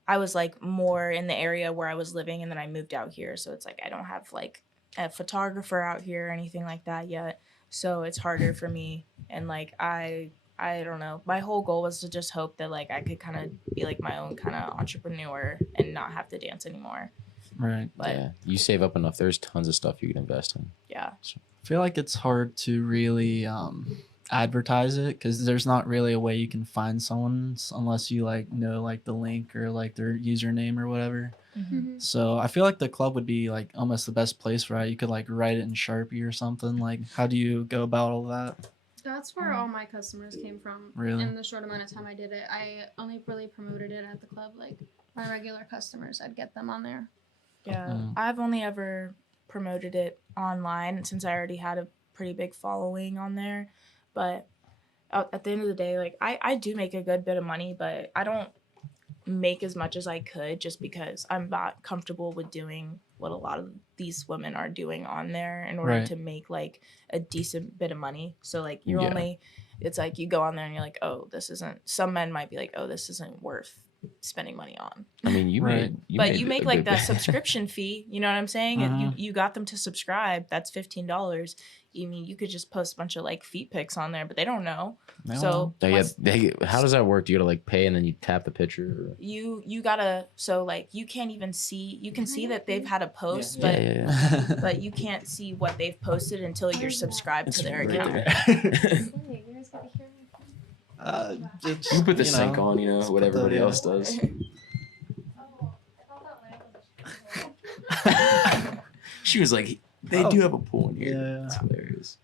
I was like more in the area where I was living, and then I moved out here, so it's like I don't have like a photographer out here or anything like that yet, so it's harder for me. And like I don't know, my whole goal was to just hope that like I could kind of be like my own kind of entrepreneur and not have to dance anymore. Right. But Yeah, you save up enough. There's tons of stuff you can invest in. yeah. I feel like it's hard to really advertise it because there's not really a way you can find someone's unless you like know like the link or like their username or whatever. Mm-hmm. So I feel like the club would be like almost the best place, right? You could like write it in Sharpie or something. Like, how do you go about all that? That's where all my customers came from. Really? In the short amount of time I did it, I only really promoted it at the club. Like my regular customers, I'd get them on there. Yeah, Mm. I've only ever promoted it online since I already had a pretty big following on there. But at the end of the day, like I do make a good bit of money, but I don't make as much as I could just because I'm not comfortable with doing what a lot of these women are doing on there in order Right. to make like a decent bit of money. So like you're Yeah. only, it's like you go on there and you're like, oh, this isn't, some men might be like, oh, this isn't worth spending money on. I mean, you Right. made You make a like good that bet. subscription fee. You know what I'm saying? And Mhm. you got them to subscribe. That's $15. You mean you could just post a bunch of like feet pics on there, but they don't know. No. So Oh, yeah, once how does that work? Do you gotta like pay and then you tap the picture? Or... you gotta, so like you can't even see. You can see that they've had a post, Yeah. but you can't see what they've posted until you're subscribed It's to their right account. there. Wait, you guys gotta hear me. Just, You put the you sync know, on, you know, just what put the- everybody yeah. else does. Oh, I thought that lamp was. She was like, they Oh. do have a pool in here. Yeah. That's hilarious.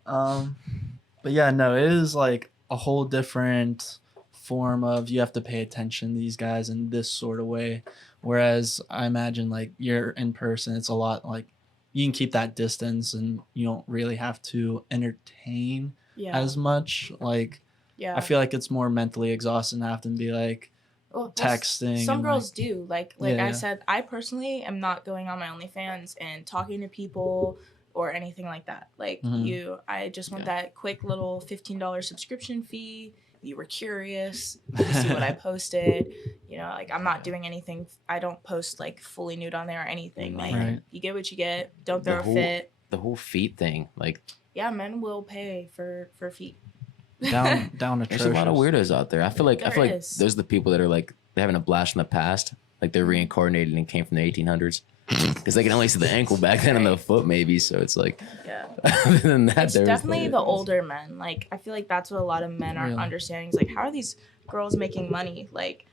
But yeah, no, it is like a whole different form of you have to pay attention to these guys in this sort of way. Whereas I imagine like you're in person, it's a lot like you can keep that distance and you don't really have to entertain Yeah. as much. Like Yeah. I feel like it's more mentally exhausting to have to be like Well, texting. Some and, girls do. Like Yeah, I yeah. said, I personally am not going on my OnlyFans and talking to people or anything like that. Like Mhm. I just want Yeah. that quick little $15 subscription fee. You were curious to see what I posted. You know, like I'm not doing anything. I don't post like fully nude on there or anything. Like Right. you get what you get. Don't The throw a whole- fit. The whole feet thing, like, Yeah, men will pay for feet. down there's a lot of atrocious. weirdos out there. I feel like There is. those are the people that are like they're having a blast from the past, like they're reincarnated and came from the 1800s, because they can only see the ankle back then and the foot maybe. So it's like, Yeah. other than that, It's there's definitely the older men. Like I feel like that's what a lot of men aren't Really? understanding. Is like, how are these girls making money? Like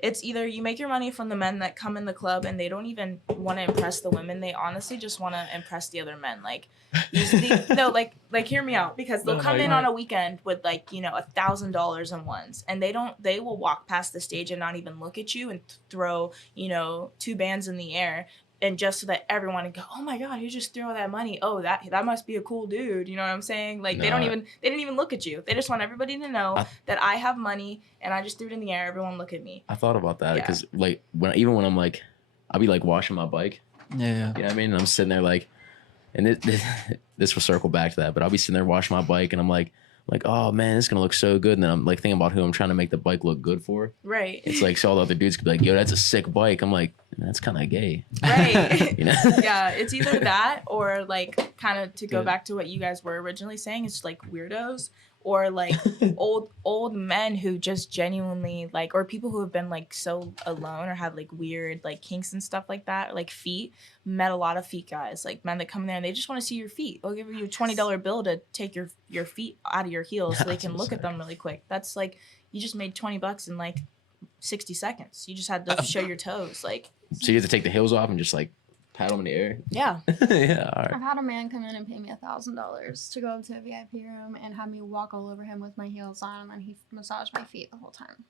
it's either you make your money from the men that come in the club and they don't even want to impress the women. They honestly just want to impress the other men. Like no, like hear me out, because they'll No, come no, in you're on a weekend with like, you know, $1,000 in ones, and they will walk past the stage and not even look at you and throw, you know, 2 bands in the air. And just so that everyone would go, oh my God, who just threw all that money? Oh, that must be a cool dude. You know what I'm saying? Like they didn't even look at you. They just want everybody to know that I have money and I just threw it in the air. Everyone look at me. I thought about that Yeah. because like when I'm like, I'll be like washing my bike. Yeah. You know what I mean? And I'm sitting there like, and this will circle back to that, but I'll be sitting there washing my bike and I'm like, oh man, this is gonna look so good. And then I'm like thinking about who I'm trying to make the bike look good for. Right. It's like, so all the other dudes could be like, yo, that's a sick bike. I'm like, that's kind of gay. Right. You know? Yeah, it's either that or like kind of to go Good. back to what you guys were originally saying, it's like weirdos or like old men who just genuinely like, or people who have been like so alone or have like weird like kinks and stuff like that, or, like feet. Met a lot of feet guys, like men that come in there and they just want to see your feet. They'll give you a $20 bill to take your feet out of your heels so they That's can look what's at them really quick. That's like you just made $20 in like 60 seconds. You just had to show your toes. Like So you have to take the heels off and just like pat them in the air. yeah. Yeah, all right. I've had a man come in and pay me $1,000 to go up to a VIP room and have me walk all over him with my heels on, and then he massaged my feet the whole time.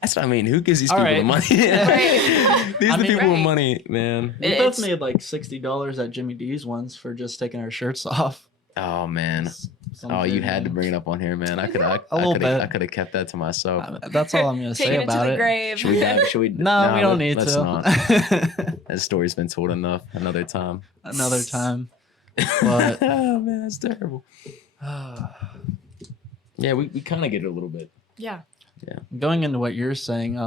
That's what I mean. Who gives these All people right. the money? Right. These I are the mean, people with right. money, man. We both It's- made like $60 at Jimmy D's once for just taking our shirts off. Oh man. Some Oh, you good had to ones. bring it up on here, man. I could A little bit. I could have kept that to myself. That's all I'm gonna say Taking it to about the it. grave. Should we? Should we? No, we don't need let's to. Not. That story's been told enough. Another time. Another time. But Oh man, that's terrible. Yeah, we kind of get it a little bit. Yeah. going into what you're saying,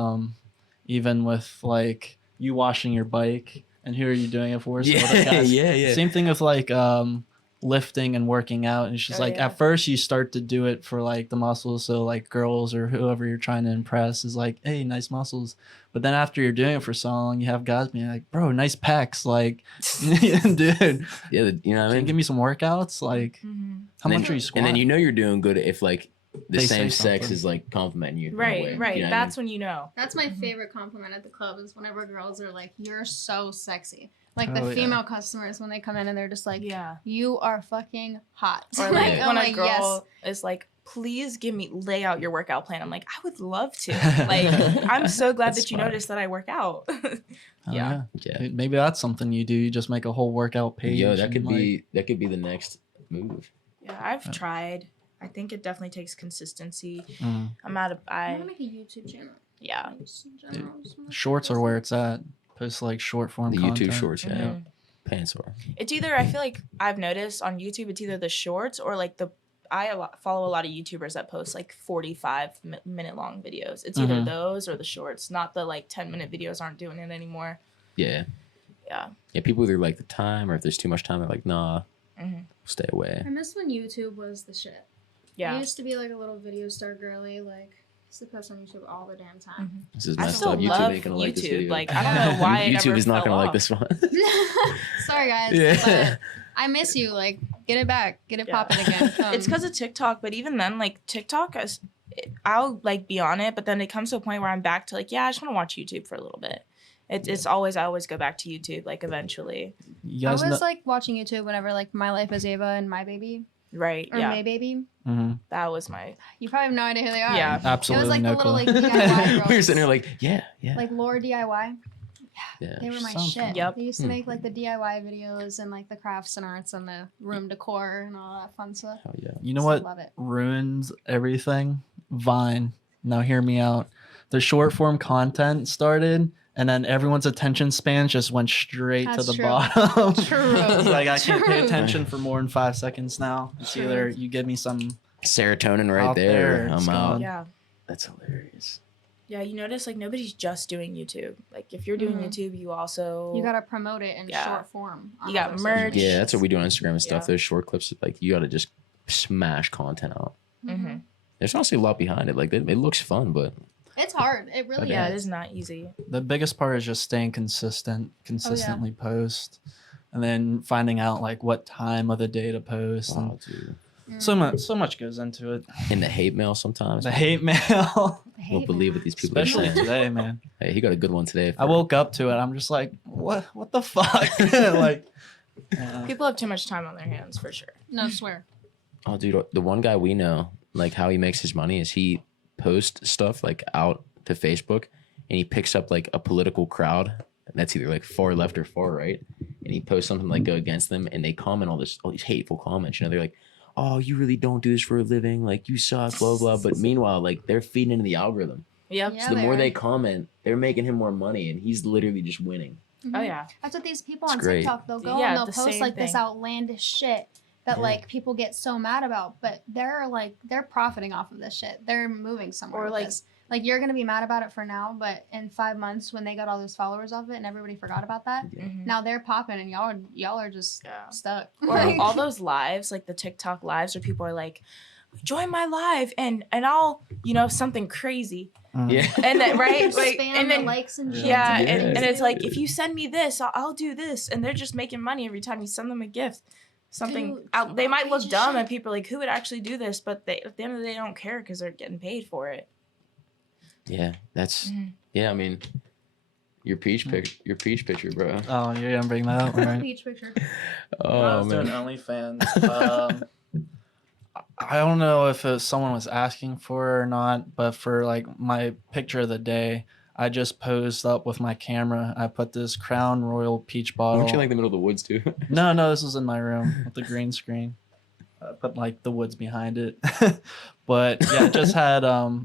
even with like you washing your bike and who are you doing it for? Some other guys. yeah. Same thing with like lifting and working out. And it's just Oh, like yeah. at first you start to do it for like the muscles. So like girls or whoever you're trying to impress is like, hey, nice muscles. But then after you're doing it for so long, you have guys being like, bro, nice pecs. Like, dude, Yeah, you know what I can you mean? give me some workouts? Like, Mm-hmm. how And much then- are you squatting? And then you know you're doing good if like the They say same sex something. is like complimenting you. in a Right, way, right. you know what I That's when you know. That's my Mhm. favorite compliment at the club is whenever girls are like, "You're so sexy." Like Oh, the yeah. female customers when they come in and they're just like, Yeah. "You are fucking hot." Or like I'm when a like, girl is like, please lay out your workout plan. I'm like, I would love to. Like, I'm so glad That's that you smart. noticed that I work out. Oh, yeah. Yeah. Dude, maybe that's something you do. You just make a whole workout page. Yo, that and, could like, be the next move. Yeah, I've tried. I think it definitely takes consistency. mm. I'm at a, I I, want to make a YouTube channel. yeah. Just in general, just wanna- Shorts are where it's at. Post like short form The content. YouTube shorts, yeah. Mhm. Pants are. It's either, I feel like I've noticed on YouTube, it's either the shorts or like the follow a lot of YouTubers that post like 45-minute long videos. It's either those or the shorts, not the like 10-minute videos aren't doing it anymore. Yeah. Yeah. Yeah, people either like the time, or if there's too much time, they're like, nah, stay away. I miss when YouTube was the shit. Yeah. I used to be like a little video star girly, like used to post on YouTube all the damn time. This is I messed still up. YouTube love ain't gonna like this YouTube. video. Like, I don't know why it YouTube never is not fell gonna like off. this one. Sorry guys, Yeah. but I miss you. Like, get it back, get it popping again. It's because of TikTok, but even then, like TikTok, I'll like be on it, but then it comes to a point where I'm back to like, yeah, I just want to watch YouTube for a little bit. It's always, I always go back to YouTube, like eventually. You I guys was know- like watching YouTube whenever like My Life as Ava and My Baby Right. or Yeah. May Baby. That was my. You probably have no idea who they are. Yeah. Absolutely It was like no the little clue. like DIY girls. We were sitting here like, yeah. Like Lore DIY. Yeah. They were my Sounds shit. fun. Yep. They used to make like the DIY videos and like the crafts and arts and the room decor and all that fun stuff. Hell yeah. You know Still what love it. ruins everything? Vine. Now hear me out. The short form content started, and then everyone's attention span just went straight That's to the true. bottom. True. It's like I can't pay True. attention for more than 5 seconds now. It's True. either you give me some Serotonin right Out there. there, it's I'm out. gone. Yeah. That's hilarious. Yeah. You notice like nobody's just doing YouTube. Like if you're doing YouTube, you also. You gotta promote it in Yeah. short form. on You got other merch. socials. Yeah, that's what we do on Instagram and stuff. Yeah. Those short clips, like you gotta just smash content out. Mhm. There's honestly a lot behind it. Like it looks fun, but It's hard. It really Yeah, is. it is not easy. the biggest part is just staying consistently post, and then finding out like what time of the day to post. And oh, dude. so much goes into it. In the hate mail sometimes. The hate mail, The You hate won't believe what these people are especially saying. today, man. Hey, he got a good one today. I woke up to it. I'm just like, what the fuck? Like, People have too much time on their hands for sure. No, swear. Oh, dude, the one guy we know, like how he makes his money is he posts stuff like out to Facebook, and he picks up like a political crowd that's either like far left or far right, and he posts something like go against them, and they comment all these hateful comments. You know, they're like, "Oh, you really don't do this for a living. Like you suck, blah blah." But meanwhile, like they're feeding into the algorithm. Yep. Yeah, So the more are. they comment, they're making him more money, and he's literally just winning. Oh yeah. That's what these people It's on great. TikTok, they'll go Yeah, and they'll the post same like this thing. outlandish shit that Yeah. like people get so mad about, but they're profiting off of this shit. They're moving somewhere. Or, With like- this. Like you're gonna be mad about it for now, but in 5 months when they got all those followers off it and everybody forgot about that, Mhm. now they're popping and y'all are just Yeah. stuck. Or all those lives, like the TikTok lives where people are like, join my live and I'll, something crazy. Yeah. And then right? Like spam and the then likes and shit. yeah, Yeah. and it's like if you send me this, I'll do this. And they're just making money every time you send them a gift. Something Dude, out, they might look outrageous dumb shit. and people are like, who would actually do this? But at the end of the day, they don't care because they're getting paid for it. Yeah, that's Mhm. yeah. I mean, your peach picture, bro. oh, you're gonna bring that up, right? Peach picture. When I Oh was doing man. OnlyFans. I don't know if someone was asking for it or not, but for like my picture of the day, I just posed up with my camera. I put this Crown Royal peach bottle. Weren't you in, like the middle of the woods too? No, this was in my room with the green screen. I put like the woods behind it. But yeah, I just had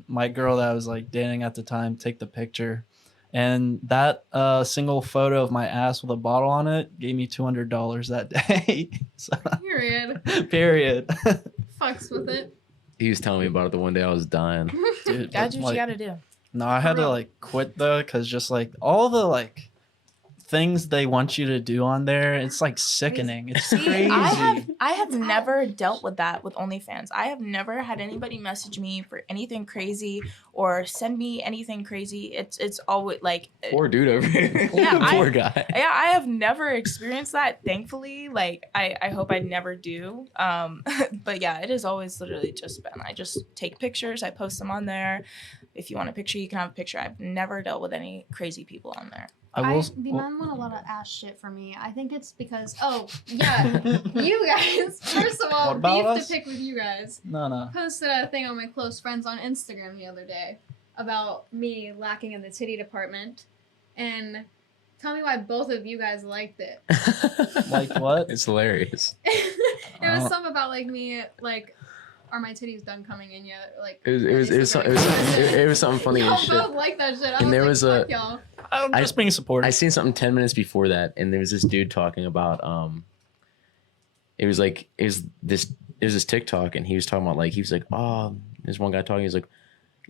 my girl that I was like dating at the time take the picture. And that single photo of my ass with a bottle on it gave me $200 that day. So, Period. period. Fucks with it. He was telling me about it the one day I was dying. Dude, Gotta do what like, you gotta do. no, I had to real. like quit though, because just like all the like things they want you to do on there, it's like sickening. It's See, crazy. I have It's never outrage. dealt with that with OnlyFans. I have never had anybody message me for anything crazy or send me anything crazy. It's always like Poor dude over here. Yeah, Poor guy. yeah, I have never experienced that, thankfully. Like I hope I never do. But yeah, it has always literally just been I just take pictures, I post them on there. If you want a picture, you can have a picture. I've never dealt with any crazy people on there. The men want a lot of ass shit from me. I think it's because yeah, you guys. First of all, What about beef us? to pick with you guys. No. Posted a thing on my close friends on Instagram the other day about me lacking in the titty department, and tell me why both of you guys liked it. Like what? It's hilarious. It was Oh. something about like me like. Are my titties done coming in yet? Like It was something funny Y'all as shit. both like that shit. I And there was was like, a- fuck y'all. I'm just being supportive. I seen something 10 minutes before that, and there was this dude talking about it was this TikTok, and he was talking about like, he was like, oh, there's one guy talking, he's like,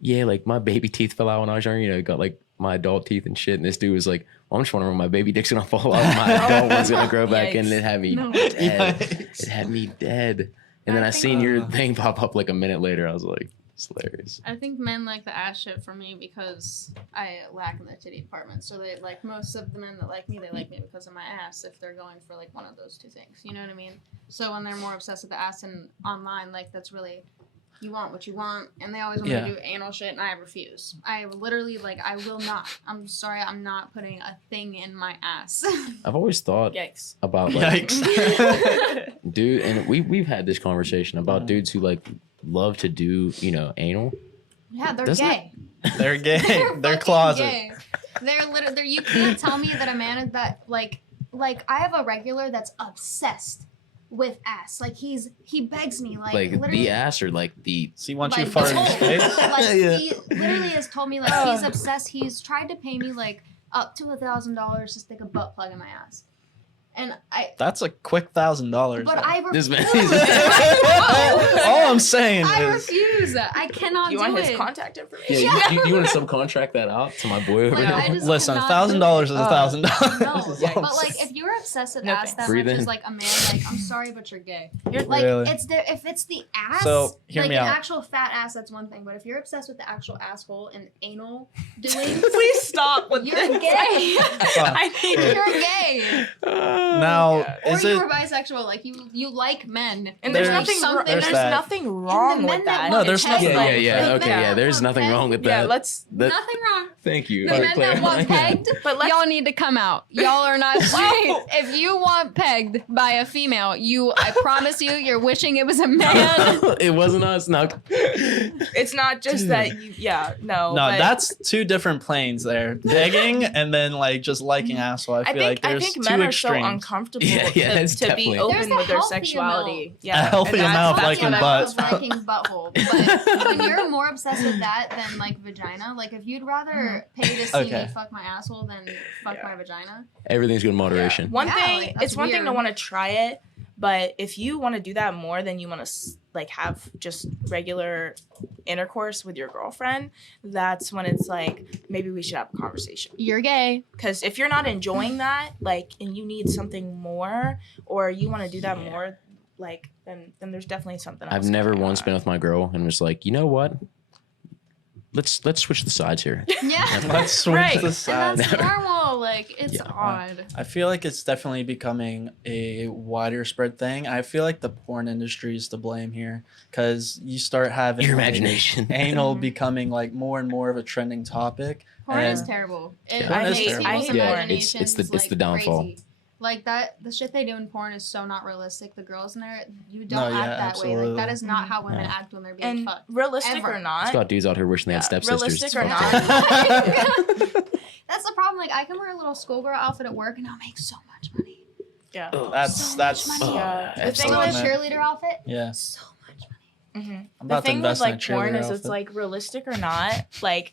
yeah, like my baby teeth fell out when I was younger, you know, got like my adult teeth and shit. And this dude was like, well, I'm just wondering when my baby dick's gonna fall out, my adult one's gonna grow back in. And it had me dead. Yikes. It had me dead. And then I seen your thing pop up like a minute later. I was like, it's hilarious. I think men like the ass shit for me because I lack in the titty department. So they like most of the men that like me, they like me because of my ass if they're going for like one of those two things. You know what I mean? So when they're more obsessed with the ass and online, like that's really, you want what you want, and they always want to do anal shit, and I refuse. I literally, like, I will not. I'm sorry, I'm not putting a thing in my ass. I've always thought Yikes. about like, Yikes. dude, and we've had this conversation about dudes who like love to do, you know, anal. Yeah, they're Doesn't gay. They're gay. They're fucking closet. Gay. They're literally. You can't tell me that a man is that like I have a regular that's obsessed with ass. Like he begs me like literally, the ass or like the. So he wants like, you fart in his the face? whole- like Yeah. he literally has told me like he's obsessed. He's tried to pay me like up to $1,000 to stick a butt plug in my ass, and That's a quick $1,000. but I This refuse. man. All I'm saying I is, refuse. I cannot You do want it. his contact information? Yeah, you want to subcontract that out to my boy over Like, here? I just listen, cannot $1,000 is do $1,000. No, This is all I'm but like saying. if you're obsessed with No ass thanks. that Breathe much in. as like a man, like I'm sorry, but you're gay. You're Like Really? if it's the ass, So, hear like me an out. actual fat ass, that's one thing. But if you're obsessed with the actual asshole and anal doing, Please stop with you're this. gay. I need You're gay. Now, Or is you it? were bisexual. Like you like men. And there's There's nothing. something- there's There's that. nothing wrong And the with men that that. No, want there's pegged, nothing Yeah, wrong yeah, with yeah. the Okay, men yeah. that There's want nothing pegged- wrong with Yeah, that. let's. Nothing wrong. Thank you. The for men that want clarifying. pegged, But let's. y'all need to come out. Y'all are not straight. If you want pegged by a female, I promise you, you're wishing it was a man. It wasn't us. No. It's not just that you. Yeah. No. No, but that's two different planes there. Begging and then like just liking asshole. I feel like I there's think two men are so extremes. uncomfortable Yeah, that's to be definitely- open There's a with their healthy sexuality. amount. Yeah, A healthy and amount of that's liking what I butt. was from. Liking butthole. But when you're more obsessed with that than like vagina, like if you'd rather pay to see Okay. me fuck my asshole than fuck my vagina. Everything's good in moderation. One Yeah, thing, like, that's it's one thing to weird. want to try it, but if you want to do that more than you want to like have just regular intercourse with your girlfriend, that's when it's like maybe we should have a conversation. You're gay. Because if you're not enjoying that, like, and you need something more, or you want to do that Yeah. more, like, then there's definitely something else. I've never going once on. been with my girl and was like, you know what? Let's switch the sides here. Yeah. Let's switch Right. the And side. that's normal. Like, it's Yeah. odd. I feel like it's definitely becoming a wider spread thing. I feel like the porn industry is to blame here because you start having Your like, imagination. anal Mhm. becoming like more and more of a trending topic. Porn is And- terrible. Yeah. Porn is makes terrible. I people's hate porn. imaginations, It's the like, downfall. crazy. Like the shit they do in porn is so not realistic. The girls in there, you don't No, act yeah, that way. absolutely. Like that is not Mhm. how women Yeah. act when they're being And fucked. realistic Ever. or It's not, got dudes out here wishing they had Yeah, stepsisters. realistic It's or fucked not. up. That's the problem. Like I can wear a little schoolgirl outfit at work and I'll make so much money. yeah. That's money. Yeah. The thing Or a with- cheerleader outfit, Yeah, so much money. Mhm. I'm The about to thing with invest in a like porn cheerleader is it's outfit. like realistic or not, like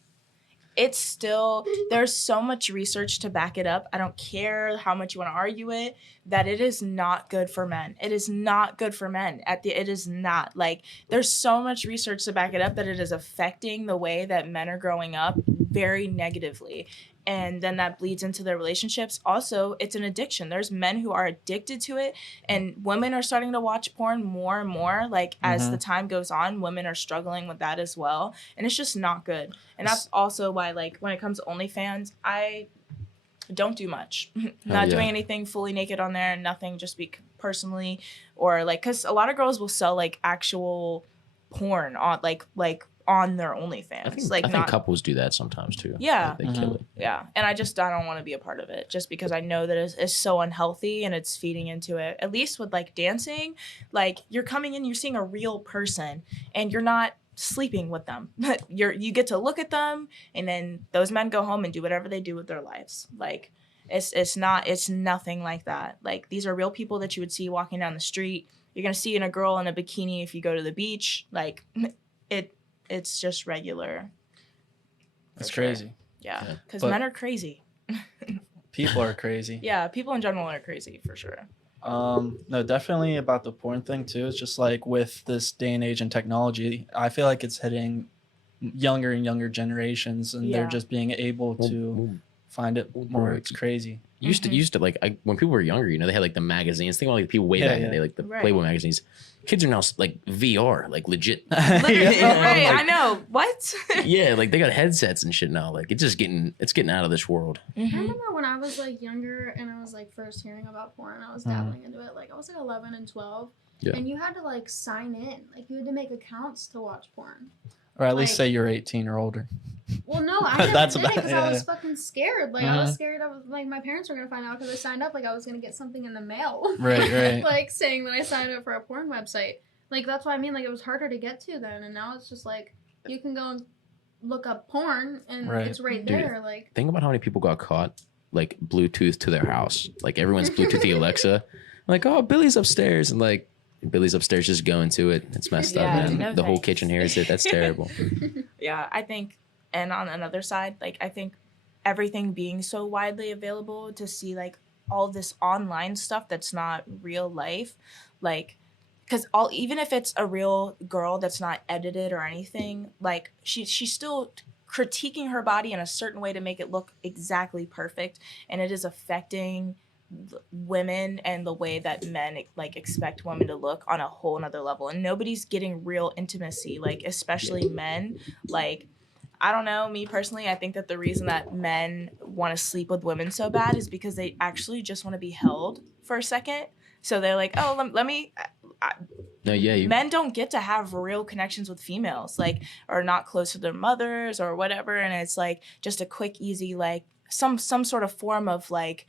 it's still there's so much research to back it up. I don't care how much you want to argue it that it is not good for men. It is not good for men. It is not. Like there's so much research to back it up that it is affecting the way that men are growing up very negatively. And then that bleeds into their relationships. Also, it's an addiction. There's men who are addicted to it, and women are starting to watch porn more and more. Like, as Mhm. the time goes on, women are struggling with that as well. And it's just not good. And that's also why, like, when it comes to OnlyFans, I don't do much. Not yeah. doing anything fully naked on there, nothing, just speak personally. Or, like, because a lot of girls will sell, like, actual porn on, like on their OnlyFans. I think, like, I think not couples do that sometimes too. Yeah. They kill it. yeah, and I don't want to be a part of it just because I know that it's so unhealthy and it's feeding into it. At least with like dancing, like you're coming in, you're seeing a real person and you're not sleeping with them. You get to look at them and then those men go home and do whatever they do with their lives. Like it's nothing like that. Like these are real people that you would see walking down the street. You're going to see a girl in a bikini if you go to the beach. Like it's just regular. it's for sure. crazy. Yeah, Yeah. because But- men are crazy. People are crazy. Yeah, people in general are crazy for sure. No, definitely about the porn thing too. It's just like with this day and age and technology, I feel like it's hitting younger and younger generations, and they're Yeah. just being able to find it more. It's crazy. Used to like when people were younger, you know, they had like the magazines. Think about like people way Yeah, back in yeah. the day, like the Right. Playboy magazines. Kids are now like VR, like legit. Literally, Yeah. right? Like- I know. What? Yeah, like they got headsets and shit now. Like it's getting out of this world. I Mhm. remember when I was like younger and I was like first hearing about porn, I was dabbling into it. Like I was like 11 and 12, Yeah. and you had to like sign in, like you had to make accounts to watch porn. Or at least Like- say you're 18 or older. Well, no, I never That's did it about- because yeah, I was yeah. fucking scared. Like I was Mhm. scared of like my parents were gonna find out because I signed up. Like I was gonna get something in the mail, Right, right. like saying that I signed up for a porn website. Like that's what I mean. Like it was harder to get to then, and now it's just like you can go and look up porn and Right. it's right Dude. there. Like Think about how many people got caught like Bluetooth to their house. Like everyone's Bluetooth the Alexa. Like, oh, Billy's upstairs, and like Billy's upstairs just going to it. It's messed up, Yeah, man. no The whole thanks. kitchen hears it. That's terrible. Yeah, I think, and on another side, like I think everything being so widely available to see like all this online stuff that's not real life, like because all even if it's a real girl that's not edited or anything, like she's still critiquing her body in a certain way to make it look exactly perfect, and it is affecting women and the way that men like expect women to look on a whole nother level, and nobody's getting real intimacy, like especially men. Like I don't know, me personally, I think that the reason that men want to sleep with women so bad is because they actually just want to be held for a second. So they're like, oh, let me No, yeah, you. men don't get to have real connections with females, like, or not close to their mothers or whatever, and it's like just a quick easy like some sort of form of like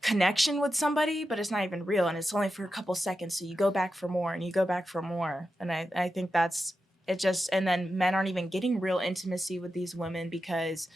connection with somebody, but it's not even real, and it's only for a couple seconds, so you go back for more and you go back for more, and I think that's it. Just and then men aren't even getting real intimacy with these women because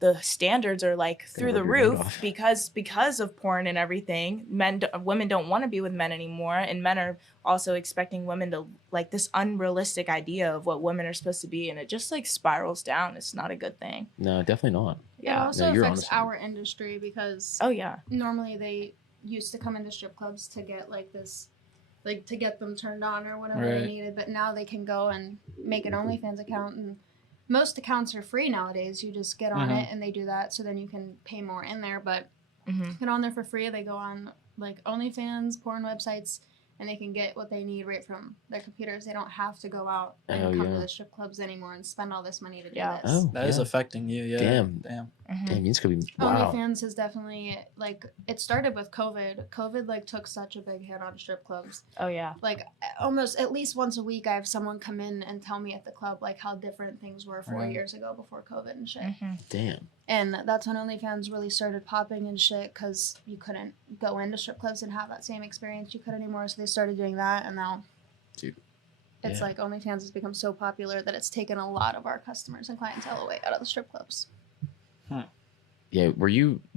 the standards are like through the rip your head roof off. because of porn and everything. Women don't want to be with men anymore, and men are also expecting women to like this unrealistic idea of what women are supposed to be, and it just like spirals down. It's not a good thing. No, definitely not. it Yeah. also No, you're affects honest. our industry because Oh yeah. normally they used to come into strip clubs to get like this, like to get them turned on or whatever Right. they needed, but now they can go and make an OnlyFans account, and most accounts are free nowadays. You just get on Mhm. it and they do that, so then you can pay more in there, but Mm-hmm. get on there for free. They go on like OnlyFans, porn websites, and they can get what they need right from their computers. They don't have to go out and Oh, come yeah. to the strip clubs anymore and spend all this money to do Yeah. this. Oh, That is yeah. affecting you. Yeah. Damn. Damn. Damn, this could be wow. OnlyFans has definitely like it started with COVID. COVID like took such a big hit on strip clubs. Oh yeah. Like almost at least once a week, I have someone come in and tell me at the club like how different things were 4 Right. years ago before COVID and shit. Mm-hmm. Damn. And that's when OnlyFans really started popping and shit because you couldn't go into strip clubs and have that same experience you could anymore. So they started doing that, and now Dude. it's Yeah. like OnlyFans has become so popular that it's taken a lot of our customers and clientele away out of the strip clubs. Yeah, did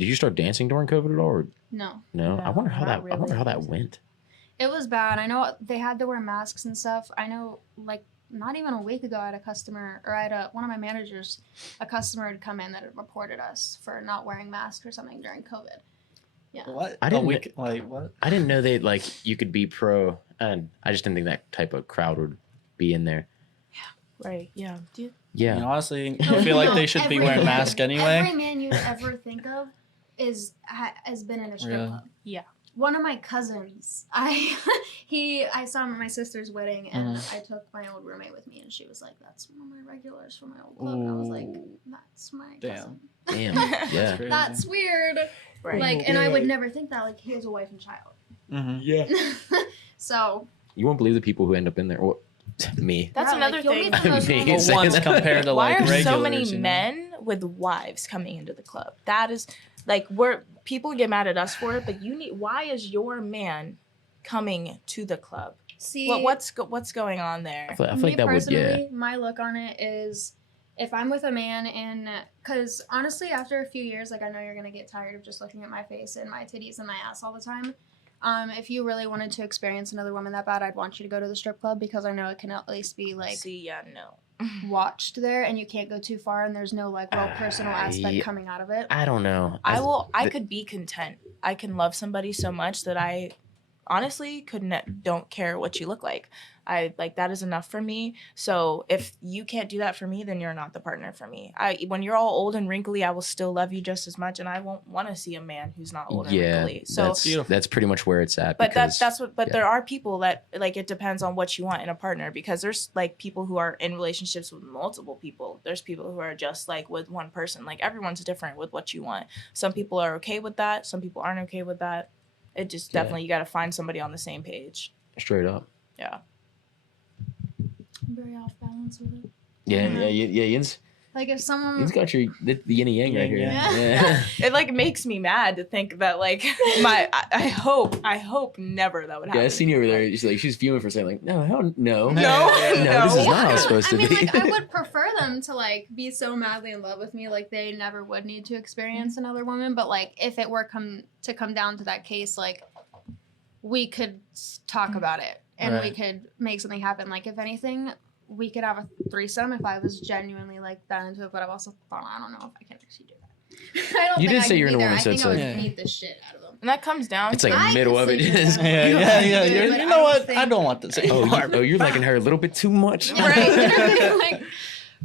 you start dancing during COVID at all? Or No. no? No, I wonder how not I wonder how that really. went. It was bad. I know they had to wear masks and stuff. I know, like, not even a week ago, I had a customer, or I had one of my managers, a customer had come in that had reported us for not wearing masks or something during COVID. Yeah. What? I didn't- like what? I didn't know they like you could be pro, and I just didn't think that type of crowd would be in there. Right. Yeah. Do you, Yeah. You know, honestly, I feel like they should be wearing masks anyway. Every man you ever think of has been in a strip Really? club. Yeah. One of my cousins, I saw him at my sister's wedding, and Mhm. I took my old roommate with me, and she was like, "That's one of my regulars from my old club." And I was like, Ooh. "That's my Damn. cousin." Damn. That's Yeah. crazy. That's weird. right. Like, and I would never think that. Like, he has a wife and child. Mhm. Yeah. So You won't believe the people who end up in there. Well, me. That's yeah, another like, you'll thing. meet the most Me normal- Well, saying once that. compared to Why like are regulars, so many you know? men with wives coming into the club? That is like people get mad at us for it, but why is your man coming to the club? See, What's going on I there? feel me like that would. personally, Yeah. my look on it is if I'm with a man and because honestly, after a few years, like I know you're gonna get tired of just looking at my face and my titties and my ass all the time. If you really wanted to experience another woman that bad, I'd want you to go to the strip club because I know it can at least be like See, yeah, no. watched there and you can't go too far and there's no like real personal aspect Yeah. coming out of it. I don't know. I could be content I can love somebody so much that I honestly don't care what you look like. I like that is enough for me. So if you can't do that for me, then you're not the partner for me. When you're all old and wrinkly, I will still love you just as much, and I won't want to see a man who's not old and wrinkly. So that's pretty much where it's at. But that's what. But there are people that like it depends on what you want in a partner, because there's like people who are in relationships with multiple people. There's people who are just like with one person. Like everyone's different with what you want. Some people are okay with that. Some people aren't okay with that. It just definitely you got to find somebody on the same page. Straight up. Yeah. I'm very off balance with it. Yeah. Yin's Like if someone got the yin and yang right here. Yeah. It like makes me mad to think that like I hope never that would happen. Yeah, I seen you over there. She's fuming for saying like, no, hell, no, No. this is not how it's supposed to I mean, be. like, I would prefer them to, like, be so madly in love with me, like, they never would need to experience another woman. But, like, if it were come down to that case, like, we could talk about it. And we could make something happen. Like, if anything, we could have a threesome if I was genuinely, like, that into it. But I've also thought, I don't know if I can actually do that. I don't You think did I say could you're in a be there. woman, I so think it's I would like- beat the shit out of them. And that comes down It's to like I a middle could of it. sleep with them. Yeah. You You but know I what? think- I don't want this anymore. You're liking her a little bit too much. Right. Like,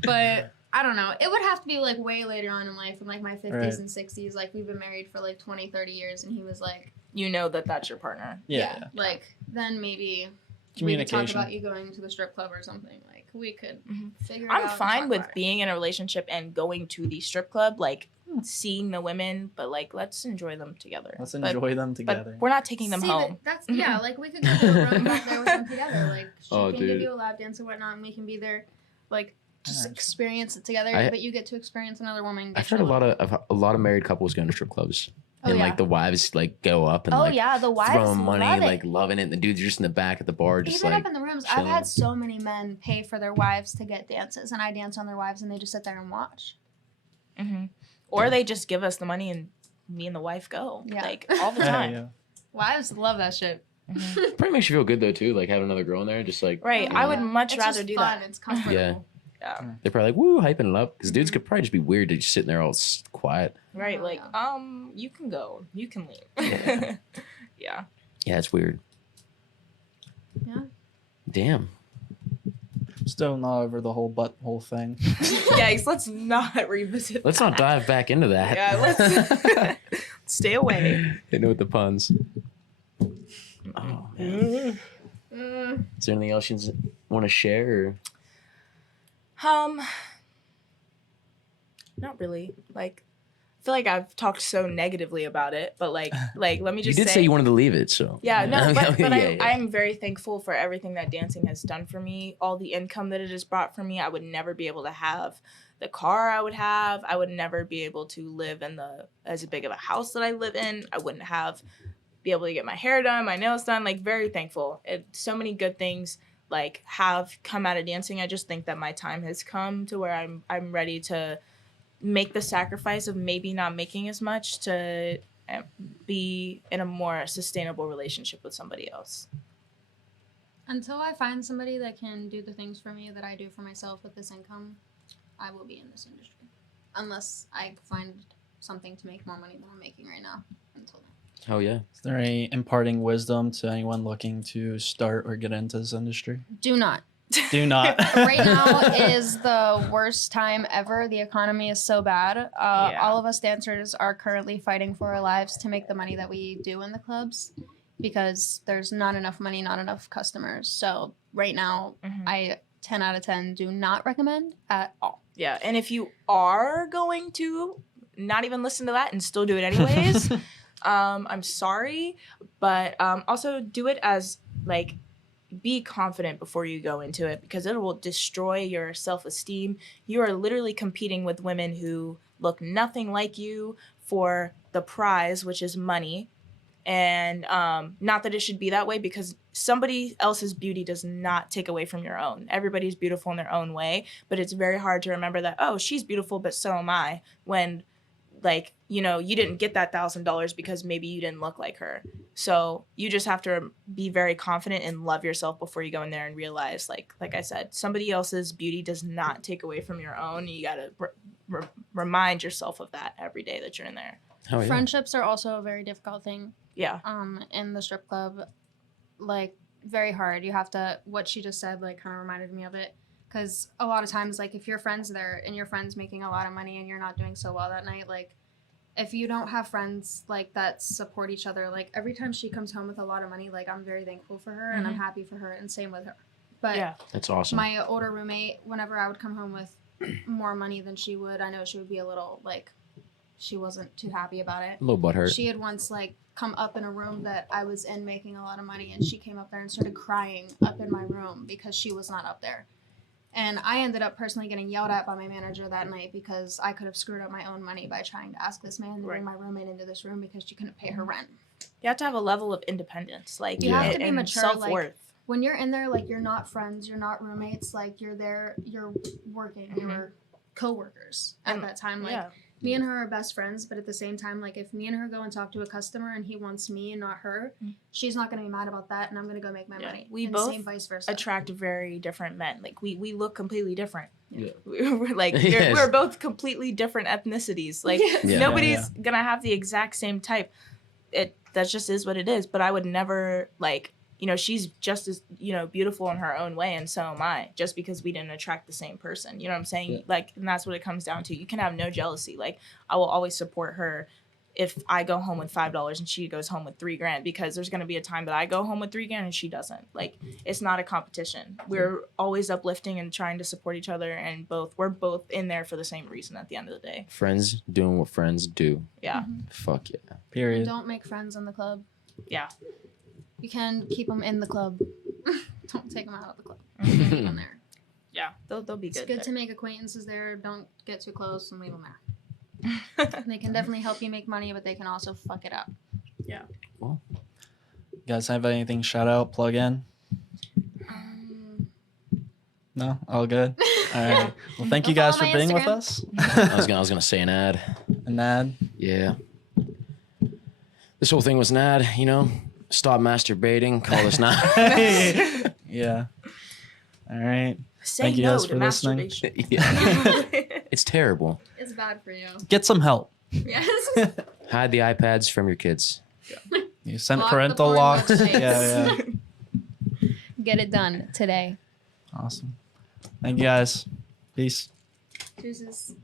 but I don't know. It would have to be like way later on in life, in like my 50s Right. and 60s. Like we've been married for like 20, 30 years, and he was like, you know that that's your partner. Yeah. like then maybe we could Communication. talk about you going to the strip club or something. Like we could figure it I'm out. and fine talk with about it. being in a relationship and going to the strip club, like seeing the women, but like let's enjoy them together. Let's But- enjoy them together. But we're not taking them See, home. That's yeah. Like we could go to a room back there with them together. Like she Oh, can dude. give you a lap dance and whatnot, and we can be there. Like just Alright. experience it together. I- but you get to experience another woman. I've heard a lot of married couples going to strip clubs, Oh, and yeah. like the wives like go up and Oh like yeah, the wives throwing money, love it. like loving it. And the dudes are just in the back at the bar, just Even like up in the rooms, I've chilling. had so many men pay for their wives to get dances, and I dance on their wives, and they just sit there and watch. Or they just give us the money and me and the wife go. Yeah. Like all the Yeah, time. yeah. Wives love that shit. probably makes you feel good though too, like having another girl in there, just like Right. you I know. would much It's rather just do fun. that. It's comfortable. Yeah. Yeah. They're probably like woo hyping it up because dudes could probably just be weird to just sitting there all quiet. Right. Oh, Like, yeah. you can go. You can leave. Yeah. Yeah. Yeah, it's weird. Yeah. Damn. Still not over the whole butthole thing. Guys, let's not revisit Let's that. not dive back into that. Yeah, let's stay away. Hit it with the puns. Oh man. Is there anything else you want to share? Or? Not really. Like, I feel like I've talked so negatively about it, but like let me You just did say you wanted to leave it, so Yeah, no, but Yeah. I'm very thankful for everything that dancing has done for me, all the income that it has brought for me. I would never be able to have the car I would have. I would never be able to live in as big of a house that I live in. I wouldn't be able to get my hair done, my nails done. Like, very thankful. So many good things like have come out of dancing. I just think that my time has come to where I'm ready to make the sacrifice of maybe not making as much to be in a more sustainable relationship with somebody else. Until I find somebody that can do the things for me that I do for myself with this income, I will be in this industry. Unless I find something to make more money than I'm making right now. Until then. Oh yeah. Is there any imparting wisdom to anyone looking to start or get into this industry? Do not. Do not. Right now is the worst time ever. The economy is so bad. All of us dancers are currently fighting for our lives to make the money that we do in the clubs because there's not enough money, not enough customers. So right now, I 10 out of 10 do not recommend at all. Yeah, and if you are going to not even listen to that and still do it anyways, I'm sorry, but also do it as like be confident before you go into it because it will destroy your self-esteem. You are literally competing with women who look nothing like you for the prize, which is money. And not that it should be that way because somebody else's beauty does not take away from your own. Everybody's beautiful in their own way, but it's very hard to remember that, oh, she's beautiful, but so am I, when like, you know, you didn't get that $1,000 because maybe you didn't look like her. So you just have to be very confident and love yourself before you go in there and realize, like I said, somebody else's beauty does not take away from your own. You got to remind yourself of that every day that you're in there. Oh, yeah. Friendships are also a very difficult thing. Yeah. In the strip club, like very hard. You have to. What she just said, like, kind of reminded me of it. Because a lot of times, like, if your friend's there and your friend's making a lot of money and you're not doing so well that night, like, if you don't have friends like that support each other, like every time she comes home with a lot of money, like I'm very thankful for her and I'm happy for her, and same with her. But Yeah. That's awesome. my older roommate, whenever I would come home with more money than she would, I know she would be a little like, she wasn't too happy about it. A little butthurt. She had once like come up in a room that I was in making a lot of money, and she came up there and started crying up in my room because she was not up there. And I ended up personally getting yelled at by my manager that night because I could have screwed up my own money by trying to ask this man to bring my roommate into this room because she couldn't pay her rent. You have to have a level of independence, like You have to be and mature, self-worth. like, when you're in there, like, you're not friends, you're not roommates, like, you're there, you're working, you're co-workers at that time. Like, me and her are best friends, but at the same time, like, if me and her go and talk to a customer and he wants me and not her, she's not going to be mad about that, and I'm going to go make my money. We and both same vice versa. attract very different men. Like, we look completely different. Yeah. We're like, Yes. we're both completely different ethnicities. Like, Yeah. nobody's going to have the exact same type. That just is what it is. But I would never, like, you know, she's just as, you know, beautiful in her own way, and so am I, just because we didn't attract the same person. You know what I'm saying? Yeah. Like, and that's what it comes down to. You can have no jealousy. Like, I will always support her if I go home with $5 and she goes home with $3,000, because there's going to be a time that I go home with $3,000 and she doesn't. Like, it's not a competition. We're always uplifting and trying to support each other, and we're both in there for the same reason at the end of the day. Friends doing what friends do. Yeah. Fuck yeah. And Period. don't make friends in the club. Yeah. You can keep them in the club. Don't take them out of the club. Leave them there. Yeah. They'll be It's good. good to make acquaintances there. Don't get too close and leave them there. They can definitely help you make money, but they can also fuck it up. You guys have anything shout out, plug in? No? All good? All right. Well, thank you Go guys for follow my being with Instagram. us. I was gonna say an ad. An ad. Yeah. This whole thing was an ad, you know. Stop masturbating. Call us now. Yeah. All right. Say Thank you no guys to for listening. masturbation. Yeah. It's terrible. It's bad for you. Get some help. Yes. Hide the iPads from your kids. You sent Block the parental porn locks. websites. Yeah. Get it done today. Awesome. Thank you guys. Peace. Deuces.